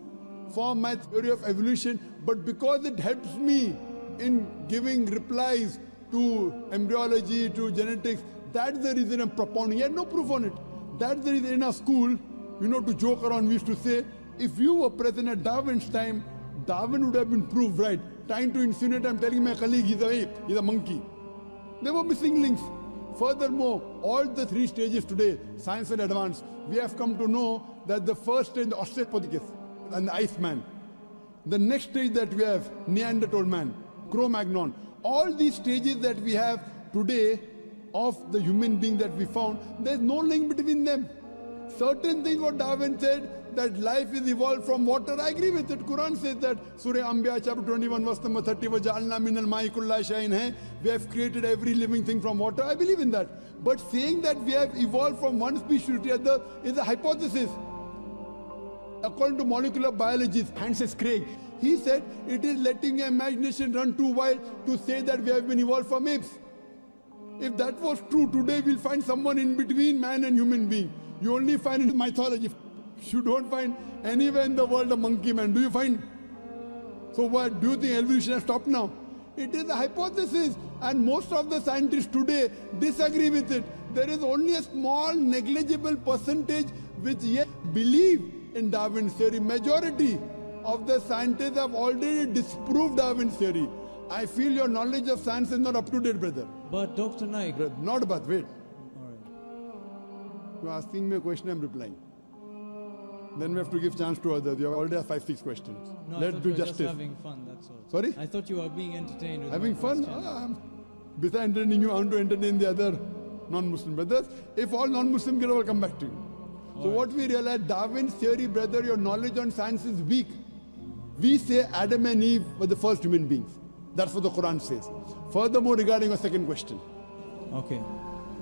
for my theory of evolution, but because it helps me in giving replies to embryology, to genetics, that's the reason I'm propounding. He had no proof on it. That's the reason in our school, to joke around, we used to say, if you were present at Darwin's time, Darwin would have been proved right. Trying to insinuate, I'm telling my colleague, he's a ape, he's a monkey. There were missing links. Furthermore, all the three stages today, science and advance, we have come to know that the first stage, the Australopithecus and the Iceman. The next stage that we have, Neanderthal man, Cro-Magnon. All these stages that we have today of the human being that we found, there's no link between them. Certain things what Darwin said, that life is evolved from water, I agree with it. Quran says that, Surah Anbiya chapter 21 verse number 30, وَجَعَلْنَا مِنَ الْمَاءِ كُلَّ شَيْءٍ hai. We have created every living thing from water, I believe in that. But saying that we have evolved from one species to the other is a hypothesis. According to molecular biologist Francis Crick, he said it is letting your imagination run too wild to say that we have been evolved from apes. If that was true, today we'll find someone in between man and human being. You only find in mythology. You don't find anywhere in the world a monkey man. Do you find? So what? Do you think evolution has stopped now? It is a hypothesis, and most of the scientists today disagree with it. There is only a small negligible percentage which yet believe in Darwin's theory. Majority of the scientists have already disproved Darwin's theory. I feel your knowledge of science is not up to date, brother. But Dr. Naik, Not but wait. all right. You're asking me a question, I'm replying. Then we have to give chance to others. You have already have 5-6 questions. No, I Let's thought do we were just justice. having fun, that's all. Sorry? I thought you were being entertained with Having my fun? questions. Besides entertaining you, I want to entertain the other non-Muslim brothers. If all non-Muslim get over, come back to you. So what we realize, Darwin's theory, brother, your knowledge on science is weak. We say Adam and Eve were the first human beings. That's what the Quran says. Furthermore, regarding your second question. Okay.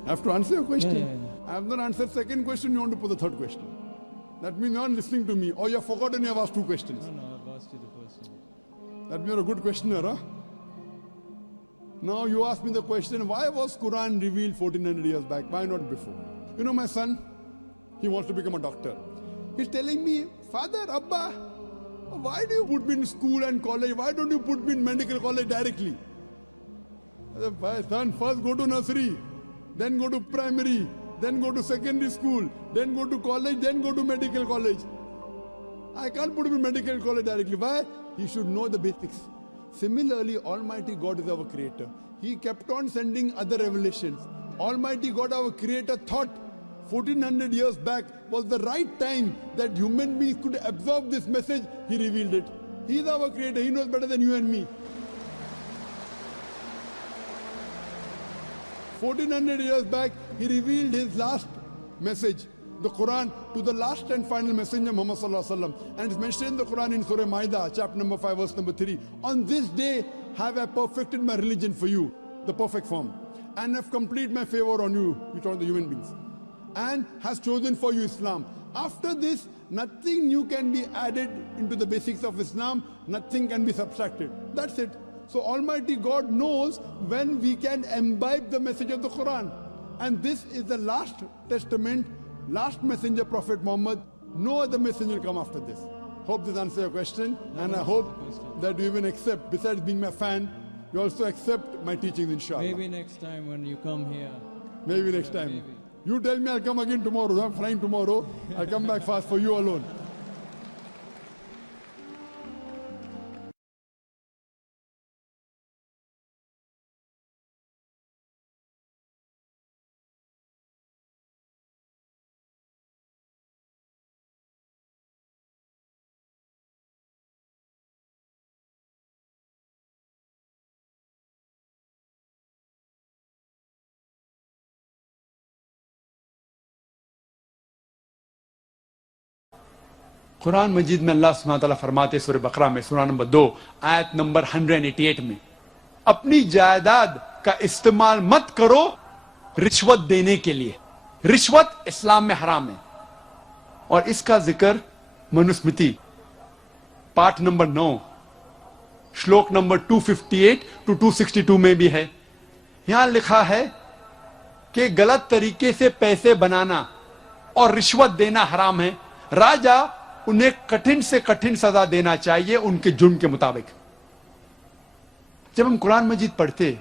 I have to answer your question. Yeah. I have not answered second question, you want to put the third question. That means you are not listening to me, or you have forgotten you have asked two questions. No, I've asked you the first one. That means you're a good questioner, huh? Now you ask me the question, why was Quran revealed 1400 years back? Why not before? My son, he wants to become a doctor. He's telling me, Father, Abba, why do you put me in school and college? Why don't you put me in medical college directly? I said, "My son, first go to nursery, then go to primary, then go to secondary school, then go to college, then go to medical college. I can't put him in medical college directly. Why? He should know the basics. Similarly, Almighty God is our creator. He kept on sending other revelations. Almighty God, our creator, thought 1400 years back was the right time that human beings could absorb this message. He revealed it. He is our creator. He knows better than you and me. 1400 years back, he revealed his last message, the Quran, to the last and final messenger, Muhammad Sallallahu Alaihi Wasallam. And it's mentioned in the Quran in Surah Ma'idah, chapter number 5, verse number 3. On this day have I perfected my religion for you, the perfect form, and have completed my favor on you, you told the human beings, and has chosen for you Islam. After this, nothing new can be added into the basics of Islam, nothing can be subtracted. That's it. So Almighty God knows when we can imbibe the message of the Quran. And this is the last testament, last messenger, Prophet Muhammad. No other messenger will come after this. Hope this answers your question. And I hope that you even accept, besides being my fan, you also accept my teachings, inshallah. Maybe next time when you come here. Maybe next time. Maybe. You tell me I'll come again tomorrow. I'm flying tomorrow. I'll come back fast for you alone. قرآن مجید میں اللہ سبحانہ تعالیٰ فرماتے سورہ بقرہ میں سورہ number 2 آیت number 188 میں اپنی جائیداد کا استعمال مت کرو رشوت دینے کے لیے. رشوت اسلام میں حرام ہے اور اس کا ذکر منوسمرتی پارٹ نمبر 9 شلوک نمبر 258 to 262 میں بھی ہے. یہاں لکھا ہے کہ غلط طریقے سے پیسے بنانا اور رشوت دینا حرام ہے. راجا انہیں کٹھن سے کٹھن سزا دینا چاہیے ان کے جرم کے مطابق. جب ہم قرآن مجید پڑھتے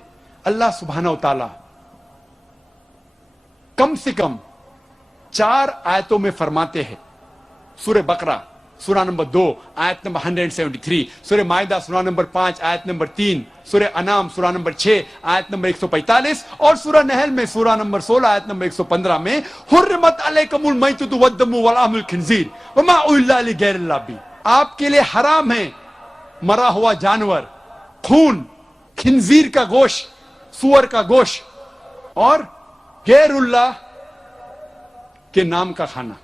اللہ سبحانہ و تعالی کم سے کم 4 آیتوں میں فرماتے ہیں. سورہ بقرہ سورہ نمبر 2 آیت نمبر 173, سورہ مائدہ سورہ نمبر 5 آیت نمبر 3, سورہ انعام سورہ نمبر 6 آیت نمبر 145 اور سورہ نحل میں سورہ نمبر 16 آیت نمبر 115 میں حرمت علیکم المیتۃ والدم ولحم الخنزیر وما اہل لغیر اللہ بھی. آپ کے لیے حرام ہے مرا ہوا جانور, خون, خنزیر کا گوشت, سور کا گوشت اور غیر اللہ کے نام کا کھانا.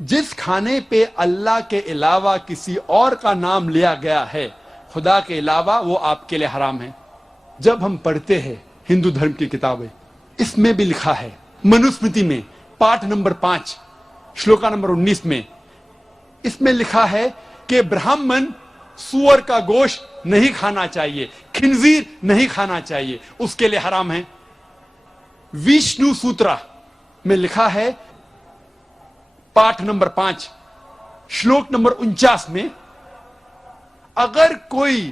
جس کھانے پہ اللہ کے علاوہ کسی اور کا نام لیا گیا ہے خدا کے علاوہ وہ آپ کے لیے حرام ہے. جب ہم پڑھتے ہیں ہندو دھرم کی کتابیں اس میں بھی لکھا ہے منوسمرتی میں پارٹ نمبر 5 شلوکا نمبر 19 میں اس میں لکھا ہے کہ برہمن سور کا گوشت نہیں کھانا چاہیے, خنزیر نہیں کھانا چاہیے, اس کے لیے حرام ہے. وشنو سوترا میں لکھا ہے پارٹ نمبر 5 شلوک نمبر 49 میں اگر کوئی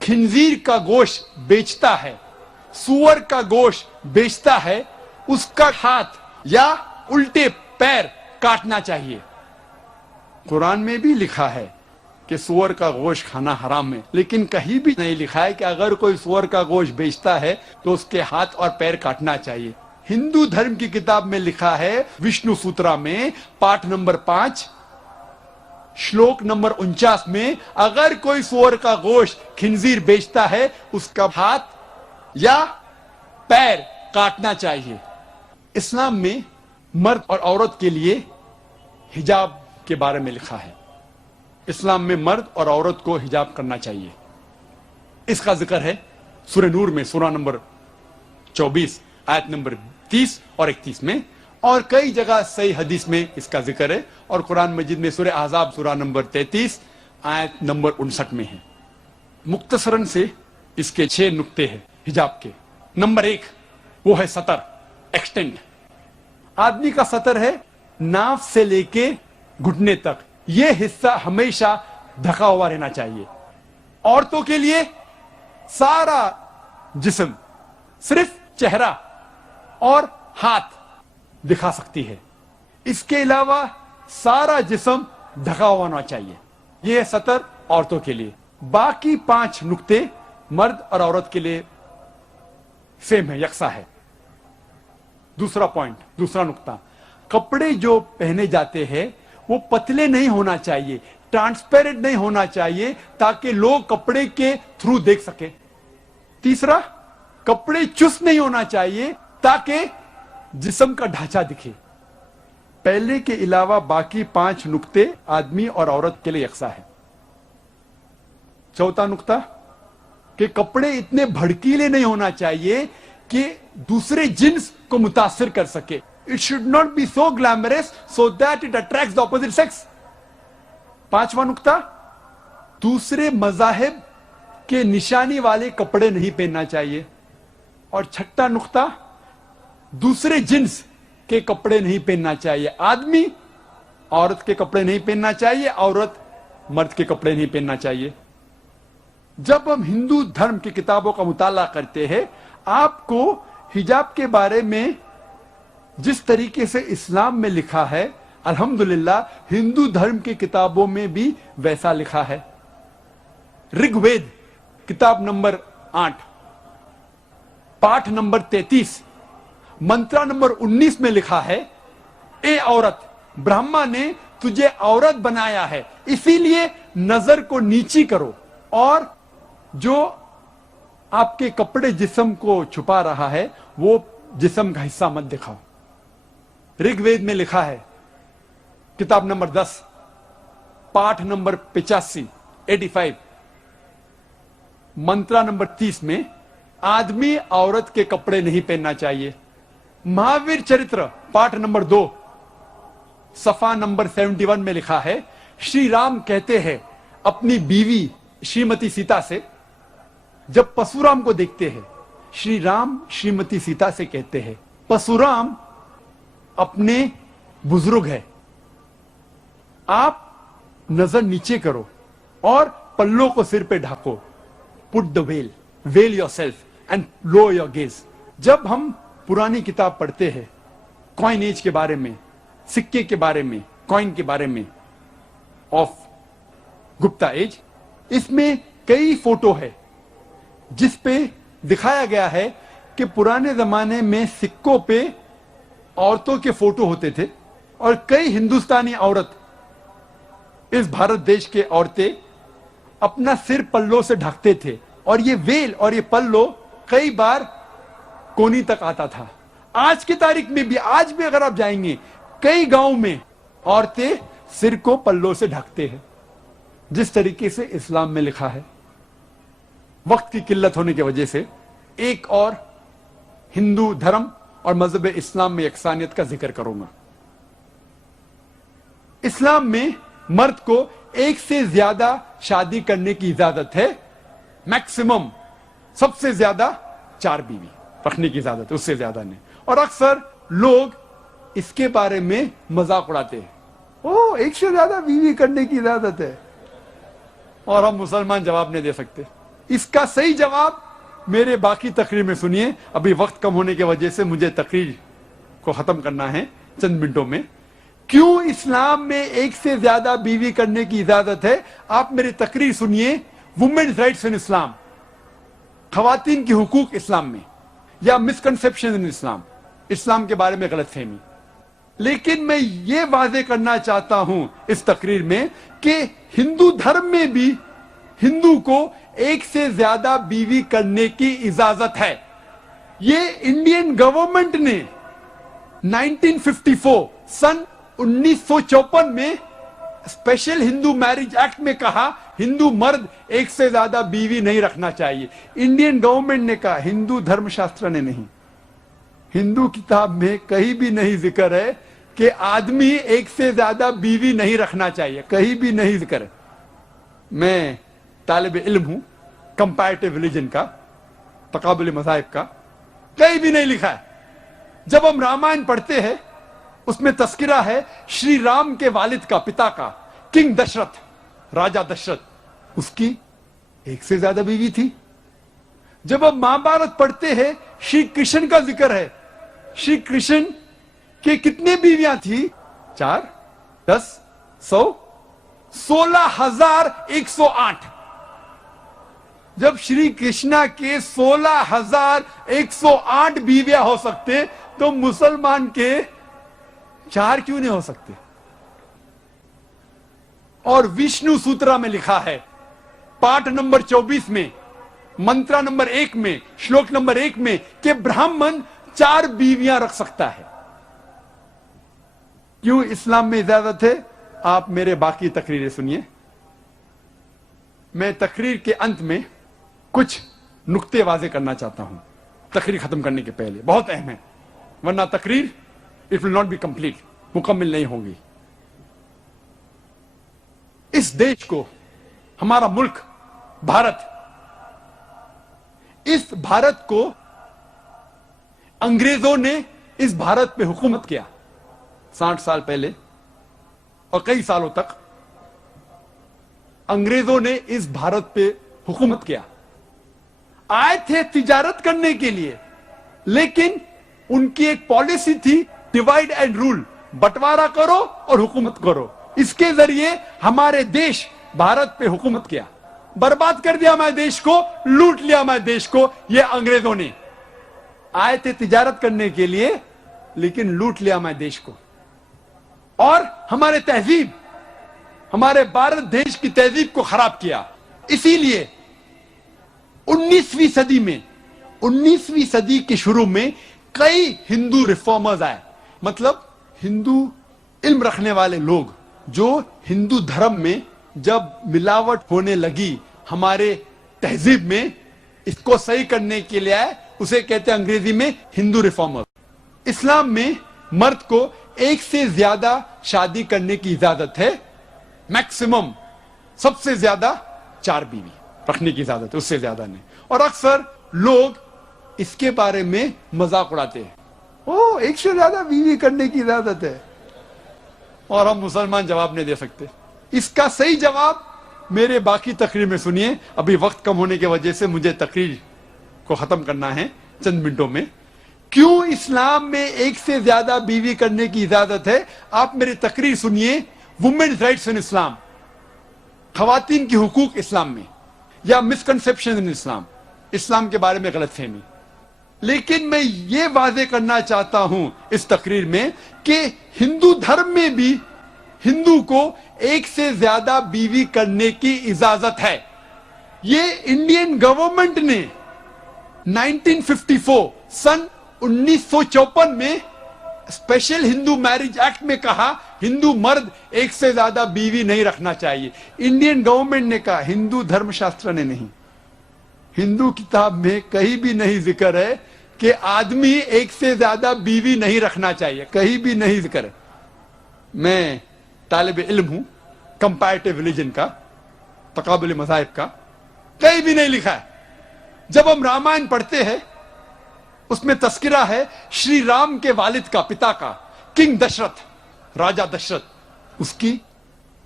خنزیر کا گوشت بیچتا ہے, سور کا گوشت بیچتا ہے, اس کا ہاتھ یا الٹے پیر کاٹنا چاہیے. قرآن میں بھی لکھا ہے کہ سور کا گوشت کھانا حرام ہے, لیکن کہیں بھی نہیں لکھا ہے کہ اگر کوئی سور کا گوشت بیچتا ہے تو اس کے ہاتھ اور پیر کاٹنا چاہیے. ہندو دھرم کی کتاب میں لکھا ہے وشنو سوترا میں پارٹ نمبر 5 شلوک نمبر 49 میں اگر کوئی سور کا گوشت خنزیر بیچتا ہے اس کا ہاتھ یا پیر کاٹنا چاہیے. اسلام میں مرد اور عورت کے لیے حجاب کے بارے میں لکھا ہے. اسلام میں مرد اور عورت کو حجاب کرنا چاہیے. اس کا ذکر ہے سورہ نور میں سورہ نمبر 24 آیت نمبر 30 اور 31 میں, اور کئی جگہ صحیح حدیث میں اس کا ذکر ہے, اور قرآن مجید میں سورہ احزاب سورہ نمبر 33 آیت نمبر 59 میں ہے. مختصراً سے اس کے 6 نقطے ہیں حجاب کے. نمبر 1 وہ ہے سطر, ایکسٹینٹ. آدمی کا سطر ہے ناف سے لے کے گھٹنے تک, یہ حصہ ہمیشہ ڈھکا ہوا رہنا چاہیے. عورتوں کے لیے سارا جسم, صرف چہرہ اور ہاتھ دکھا سکتی ہے, اس کے علاوہ سارا جسم ڈھکا ہوا ہونا چاہیے. یہ ہے سطر عورتوں کے لیے. باقی 5 نقطے مرد اور عورت کے لیے سیم ہے, یکساں ہے. دوسرا پوائنٹ, دوسرا نقطہ, کپڑے جو پہنے جاتے ہیں وہ پتلے نہیں ہونا چاہیے, ٹرانسپیرنٹ نہیں ہونا چاہیے تاکہ لوگ کپڑے کے تھرو دیکھ سکیں. تیسرا, کپڑے چست نہیں ہونا چاہیے تاکہ جسم کا ڈھانچہ دکھے. پہلے کے علاوہ باقی 5 نقطے آدمی اور عورت کے لیے یکساں ہے. چوتھا نقطہ کہ کپڑے اتنے بھڑکیلے نہیں ہونا چاہیے کہ دوسرے جنس کو متاثر کر سکے. It should not be so glamorous so that it attracts the opposite sex. 5واں نقطہ, دوسرے مذاہب کے نشانی والے کپڑے نہیں پہننا چاہیے. اور 6واں نقطہ, دوسرے جنس کے کپڑے نہیں پہننا چاہیے. آدمی عورت کے کپڑے نہیں پہننا چاہیے, عورت مرد کے کپڑے نہیں پہننا چاہیے. جب ہم ہندو دھرم کی کتابوں کا مطالعہ کرتے ہیں آپ کو حجاب کے بارے میں جس طریقے سے اسلام میں لکھا ہے الحمدللہ ہندو دھرم کی کتابوں میں بھی ویسا لکھا ہے. رگ وید کتاب نمبر 8 پاٹھ نمبر 33 منترا نمبر 19 میں لکھا ہے, اے عورت, برہما نے تجھے عورت بنایا ہے اسی لیے نظر کو نیچی کرو اور جو آپ کے کپڑے جسم کو چھپا رہا ہے وہ جسم کا حصہ مت دکھاؤ. رگ وید میں لکھا ہے किताब नंबर 10 पाठ नंबर 85 मंत्रा नंबर 30 में आदमी औरत के कपड़े नहीं पहनना चाहिए। महावीर चरित्र पाठ नंबर 2 सफा नंबर 71 में लिखा है, श्री राम कहते हैं अपनी बीवी श्रीमती सीता से, जब परशुराम को देखते हैं, श्री राम श्रीमती सीता से कहते हैं, परशुराम अपने बुजुर्ग है, आप नजर नीचे करो और पल्लों को सिर पे ढाको, put the veil yourself and low your gaze. जब हम पुरानी किताब पढ़ते हैं कॉइन एज के बारे में, सिक्के के बारे में, कॉइन के बारे में ऑफ गुप्ता एज, इसमें कई फोटो है जिस पे दिखाया गया है कि पुराने जमाने में सिक्कों पे औरतों के फोटो होते थे और कई हिंदुस्तानी औरत, इस भारत देश के औरतें अपना सिर पल्लों से ढकते थे और ये वेल और ये पल्लो कई बार कोनी तक आता था। आज की तारीख में भी, आज भी अगर आप जाएंगे कई गांव में औरतें सिर को पल्लों से ढकते हैं, जिस तरीके से इस्लाम में लिखा है। वक्त की किल्लत होने की वजह से एक और हिंदू धर्म और मजहब इस्लाम में यकसानियत का जिक्र करूंगा। इस्लाम में मर्द को एक से ज्यादा शादी करने की इजाजत है, मैक्सिमम सबसे ज्यादा 4 बीवी रखने की इजाजत है, उससे ज्यादा नहीं। और अक्सर लोग इसके बारे में मजाक उड़ाते हैं, ओ एक से ज्यादा बीवी करने की इजाजत है, और हम मुसलमान जवाब नहीं दे सकते। इसका सही जवाब मेरे बाकी तकरीर में सुनिए। अभी वक्त कम होने की वजह से मुझे तकरीर को खत्म करना है चंद मिनटों में। क्यों इस्लाम में एक से ज्यादा बीवी करने की इजाजत है, आप मेरी तकरीर सुनिए। वुमेन्स राइट्स इन इस्लाम, खवातीन की हुकूक इस्लाम में, या मिसकंसेप्शन इन इस्लाम, इस्लाम के बारे में गलतफहमी। लेकिन मैं ये वादे करना चाहता हूं इस तकरीर में कि हिंदू धर्म में भी हिंदू को एक से ज्यादा बीवी करने की इजाजत है। ये इंडियन गवर्नमेंट ने 1954 सन 1954 में स्पेशल हिंदू मैरिज एक्ट में कहा हिंदू मर्द एक से ज्यादा बीवी नहीं रखना चाहिए। इंडियन गवर्नमेंट ने कहा, हिंदू धर्मशास्त्र ने नहीं। हिंदू किताब में कहीं भी नहीं जिक्र है कि आदमी एक से ज्यादा बीवी नहीं रखना चाहिए, कहीं भी नहीं जिक्र है। मैं तालिब इल्म हूं कंपैरेटिव रिलीजन का, तकाबुल मज़ाहिब का, कहीं भी नहीं लिखा है। जब हम रामायण पढ़ते हैं उसमें तस्किरा है श्री राम के वालिद का, पिता का, किंग दशरथ, राजा दशरथ, उसकी एक से ज्यादा बीवी थी। जब हम महाभारत पढ़ते हैं श्री कृष्ण का जिक्र है, श्री कृष्ण के कितने बीवियां थी? 4, 10, 100, 16,108। जब श्री कृष्णा के 16,108 बीवियां हो सकते तो मुसलमान के 4 क्यों नहीं हो सकते? और विष्णु सूत्रा में लिखा है पाठ नंबर 24 में, मंत्रा नंबर 1 में, श्लोक नंबर 1 में कि ब्राह्मण 4 बीवियां रख सकता है। क्यों इस्लाम में इजाजत है? आप मेरे बाकी तकरीरें सुनिए। मैं तकरीर के अंत में कुछ नुक्ते वाजे करना चाहता हूं तकरीर खत्म करने के पहले, बहुत अहम है, वरना तकरीर it will not be complete, मुकम्मल नहीं होगी। इस देश को, हमारा मुल्क भारत, इस भारत को अंग्रेजों ने इस भारत पे हुकूमत किया 60 साल पहले, और कई सालों तक अंग्रेजों ने इस भारत पे हुकूमत किया। आए थे तिजारत करने के लिए, लेकिन उनकी एक पॉलिसी थी डिवाइड एंड रूल, बंटवारा करो और हुकूमत करो। इसके जरिए हमारे देश भारत पे हुकूमत किया, बर्बाद कर दिया हमारे देश को, लूट लिया हमारे देश को। ये अंग्रेजों ने आए थे तिजारत करने के लिए, लेकिन लूट लिया हमारे देश को। और हमारे तहजीब, हमारे भारत देश की तहजीब को खराब किया। इसीलिए 19वीं सदी में, 19वीं सदी के शुरू में कई हिंदू रिफॉर्मर्स आए, मतलब हिंदू علم رکھنے والے لوگ جو ہندو دھرم میں جب ملاوٹ ہونے لگی ہمارے تہذیب میں اس کو صحیح کرنے کے لیے آئے, اسے کہتے ہیں انگریزی میں ہندو ریفارمر. اسلام میں مرد کو ایک سے زیادہ شادی کرنے کی اجازت ہے, میکسیمم سب سے زیادہ 4 بیوی رکھنے کی اجازت ہے, اس سے زیادہ نہیں. اور اکثر لوگ اس کے بارے میں مذاق اڑاتے ہیں, او ایک سے زیادہ بیوی کرنے کی اجازت ہے, اور ہم مسلمان جواب نہیں دے سکتے. اس کا صحیح جواب میرے باقی تقریر میں سنیے. ابھی وقت کم ہونے کی وجہ سے مجھے تقریر کو ختم کرنا ہے چند منٹوں میں. کیوں اسلام میں ایک سے زیادہ بیوی کرنے کی اجازت ہے؟ آپ میری تقریر سنیے, وومنز رائٹس ان اسلام, خواتین کی حقوق اسلام میں, یا مسکنسپشن ان اسلام, اسلام کے بارے میں غلط فہمی. لیکن میں یہ واضح کرنا چاہتا ہوں اس تقریر میں کہ ہندو دھرم میں بھی ہندو کو ایک سے زیادہ بیوی کرنے کی اجازت ہے. یہ انڈین گورنمنٹ نے 1954 سن 1954 میں اسپیشل ہندو میرج ایکٹ میں کہا ہندو مرد ایک سے زیادہ بیوی نہیں رکھنا چاہیے. انڈین گورنمنٹ نے کہا, ہندو دھرم شاستر نے نہیں. ہندو کتاب میں کہیں بھی نہیں ذکر ہے کہ آدمی ایک سے زیادہ بیوی نہیں رکھنا چاہیے, کہیں بھی نہیں ذکر ہے. میں طالب علم ہوں کمپیریٹیو ریلیجن کا, تقابل مذاہب کا, کہیں بھی نہیں لکھا ہے. جب ہم رامائن پڑھتے ہیں اس میں تذکرہ ہے شری رام کے والد کا, پتا کا, کنگ دشرتھ, راجہ دشرتھ, اس کی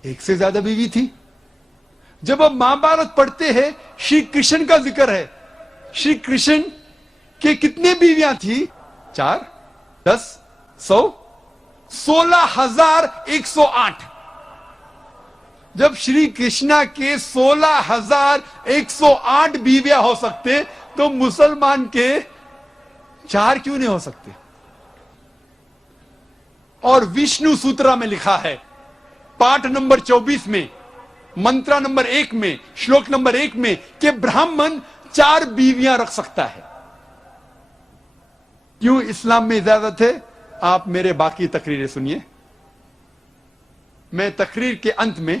ایک سے زیادہ بیوی تھی. جب ہم مہابھارت پڑھتے ہیں شری کرشن کا ذکر ہے. شری کرشن کے کتنے بیویاں تھی؟ 4, 10, 100, 16,108. جب شری کرشنا کے 16,108 بیویاں ہو سکتے تو مسلمان کے 4 کیوں نہیں ہو سکتے؟ اور وشنو سوترا میں لکھا ہے پاٹ نمبر 24 میں, منترا نمبر 1 میں, شلوک نمبر 1 میں کہ برہمن 4 بیویاں رکھ سکتا ہے. کیوں اسلام میں اجازت ہے؟ آپ میرے باقی تقریریں سنیے. میں تقریر کے انت میں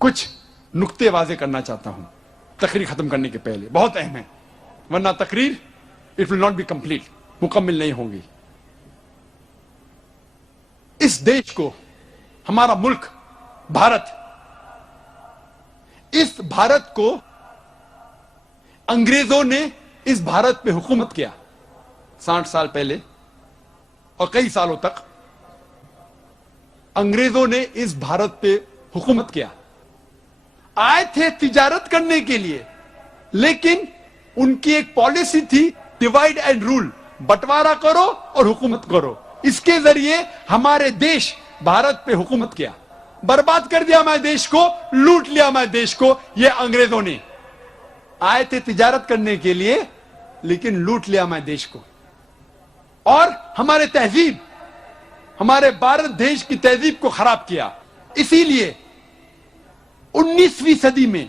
کچھ نقطے واضح کرنا چاہتا ہوں تقریر ختم کرنے کے پہلے, بہت اہم ہے, ورنہ تقریر it will not be complete, مکمل نہیں ہوگی. اس دیش کو, ہمارا ملک بھارت, اس بھارت کو انگریزوں نے اس بھارت پہ حکومت کیا 60 سال پہلے, اور کئی سالوں تک انگریزوں نے اس بھارت پہ حکومت کیا. آئے تھے تجارت کرنے کے لیے, لیکن ان کی ایک پالیسی تھی ڈیوائڈ اینڈ رول, بٹوارا کرو اور حکومت کرو. اس کے ذریعے ہمارے دیش بھارت پہ حکومت کیا, برباد کر دیا ہمارے دیش کو, لوٹ لیا ہمارے دیش کو. یہ انگریزوں نے آئے تھے تجارت کرنے کے لیے لیکن لوٹ لیا ہمارے دیش کو, اور ہمارے تہذیب, ہمارے بھارت دیش کی تہذیب کو خراب کیا. اسی لیے 19ویں صدی میں,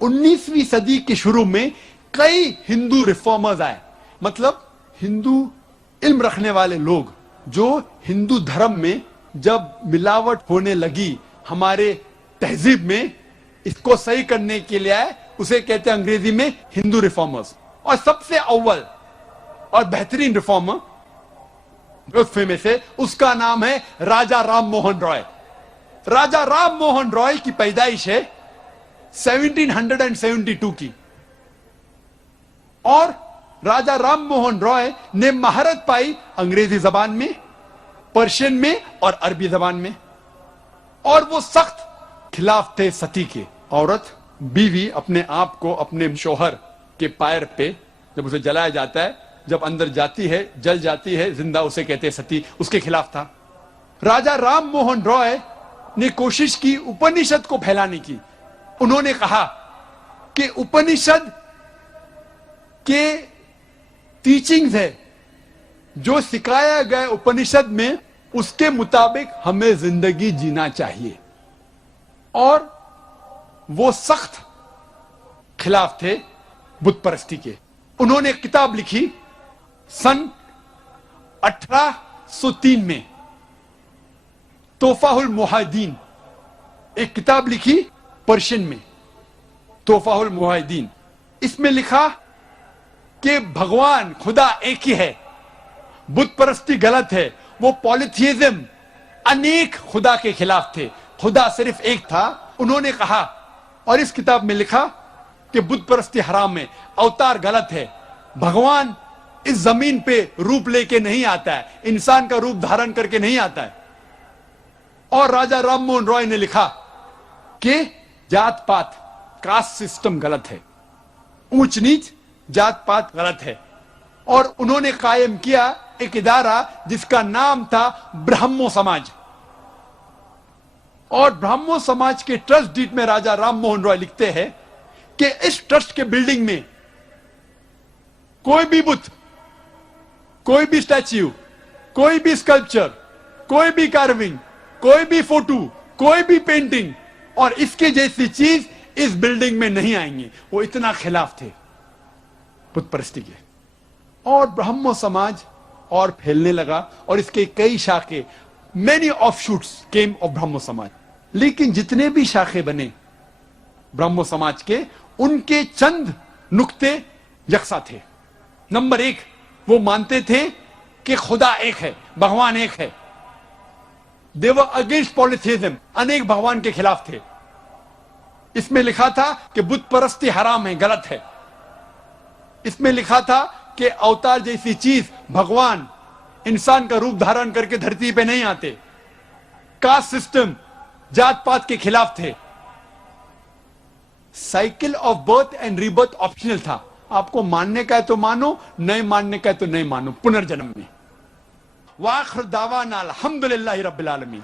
19ویں صدی کے شروع میں کئی ہندو ریفارمرز آئے. مطلب ہندو علم رکھنے والے لوگ جو ہندو دھرم میں جب ملاوٹ ہونے لگی ہمارے تہذیب میں اس کو صحیح کرنے کے لیے آئے, اسے کہتے ہیں انگریزی میں ہندو ریفارمرز. اور سب سے اول اور بہترین ریفارمر میں سے اس کا نام ہے راجہ رام موہن رائے. راجہ رام موہن رائے کی پیدائش ہے 1772 کی, اور راجہ رام موہن رائے نے مہارت پائی انگریزی زبان میں, پرشین میں اور عربی زبان میں. اور وہ سخت خلاف تھے ستی کے. عورت, بیوی اپنے آپ کو اپنے شوہر کے پیر پہ جب اسے جلایا جاتا ہے, جب اندر جاتی ہے جل جاتی ہے زندہ, اسے کہتے ہیں ستی. اس کے خلاف تھا. راجہ رام موہن رائے نے کوشش کی اپنشد کو پھیلانے کی. انہوں نے کہا کہ اپنشد کے ٹیچنگز ہے جو سکھایا گیا اپنشد میں, اس کے مطابق ہمیں زندگی جینا چاہیے. اور وہ سخت خلاف تھے بت پرستی کے. انہوں نے ایک کتاب لکھی سن 1803 میں, तोहफा उल मुहाजिदीन, एक किताब लिखी पर्शियन में, तोहफा उल मुहाजिदीन। इसमें लिखा कि भगवान खुदा एक ही है, बुत परस्ती गलत है, वो पॉलिथियज्म अनेक खुदा के खिलाफ थे, खुदा सिर्फ एक था। उन्होंने कहा और इस किताब में लिखा कि बुत परस्ती हराम है, अवतार गलत है, भगवान इस जमीन पे रूप लेके नहीं आता है, इंसान का रूप धारण करके नहीं आता है। और राजा राम मोहन रॉय ने लिखा कि जात पात कास्ट सिस्टम गलत है, ऊंच नीच जात पात गलत है। और उन्होंने कायम किया एक इदारा जिसका नाम था ब्राह्मो समाज। और ब्राह्मो समाज के ट्रस्ट डीड में राजा राम मोहन रॉय लिखते हैं कि इस ट्रस्ट के बिल्डिंग में कोई भी बुत, कोई भी स्टैच्यू, कोई भी स्कल्पचर, कोई भी कार्विंग, कोई भी फोटो, कोई भी पेंटिंग और इसके जैसी चीज इस बिल्डिंग में नहीं आएंगे। वो इतना खिलाफ थे बुत परस्ती के। और ब्राह्मो समाज और फैलने लगा और इसके कई शाखे, many offshoots came of Brahmo Samaj. लेकिन जितने भी शाखे बने ब्राह्मो समाज के, उनके चंद नुक्ते यकसा थे। नंबर एक, वो मानते थे कि खुदा एक है, भगवान एक है। दे वर अगेंस्ट पॉलिथियज्म, अनेक भगवान के खिलाफ थे। इसमें लिखा था कि बुत परस्ती हराम है, गलत है। इसमें लिखा था कि अवतार जैसी चीज, भगवान इंसान का रूप धारण करके धरती पे नहीं आते। कास्ट सिस्टम, जात पात के खिलाफ थे। Cycle of birth and rebirth optional था, आपको मानने का है तो मानो, नहीं मानने का है तो नहीं मानो, पुनर्जन्म में। वाखिर दावाना अल्हम्दुलिल्लाहि रब्बिल आलमीन।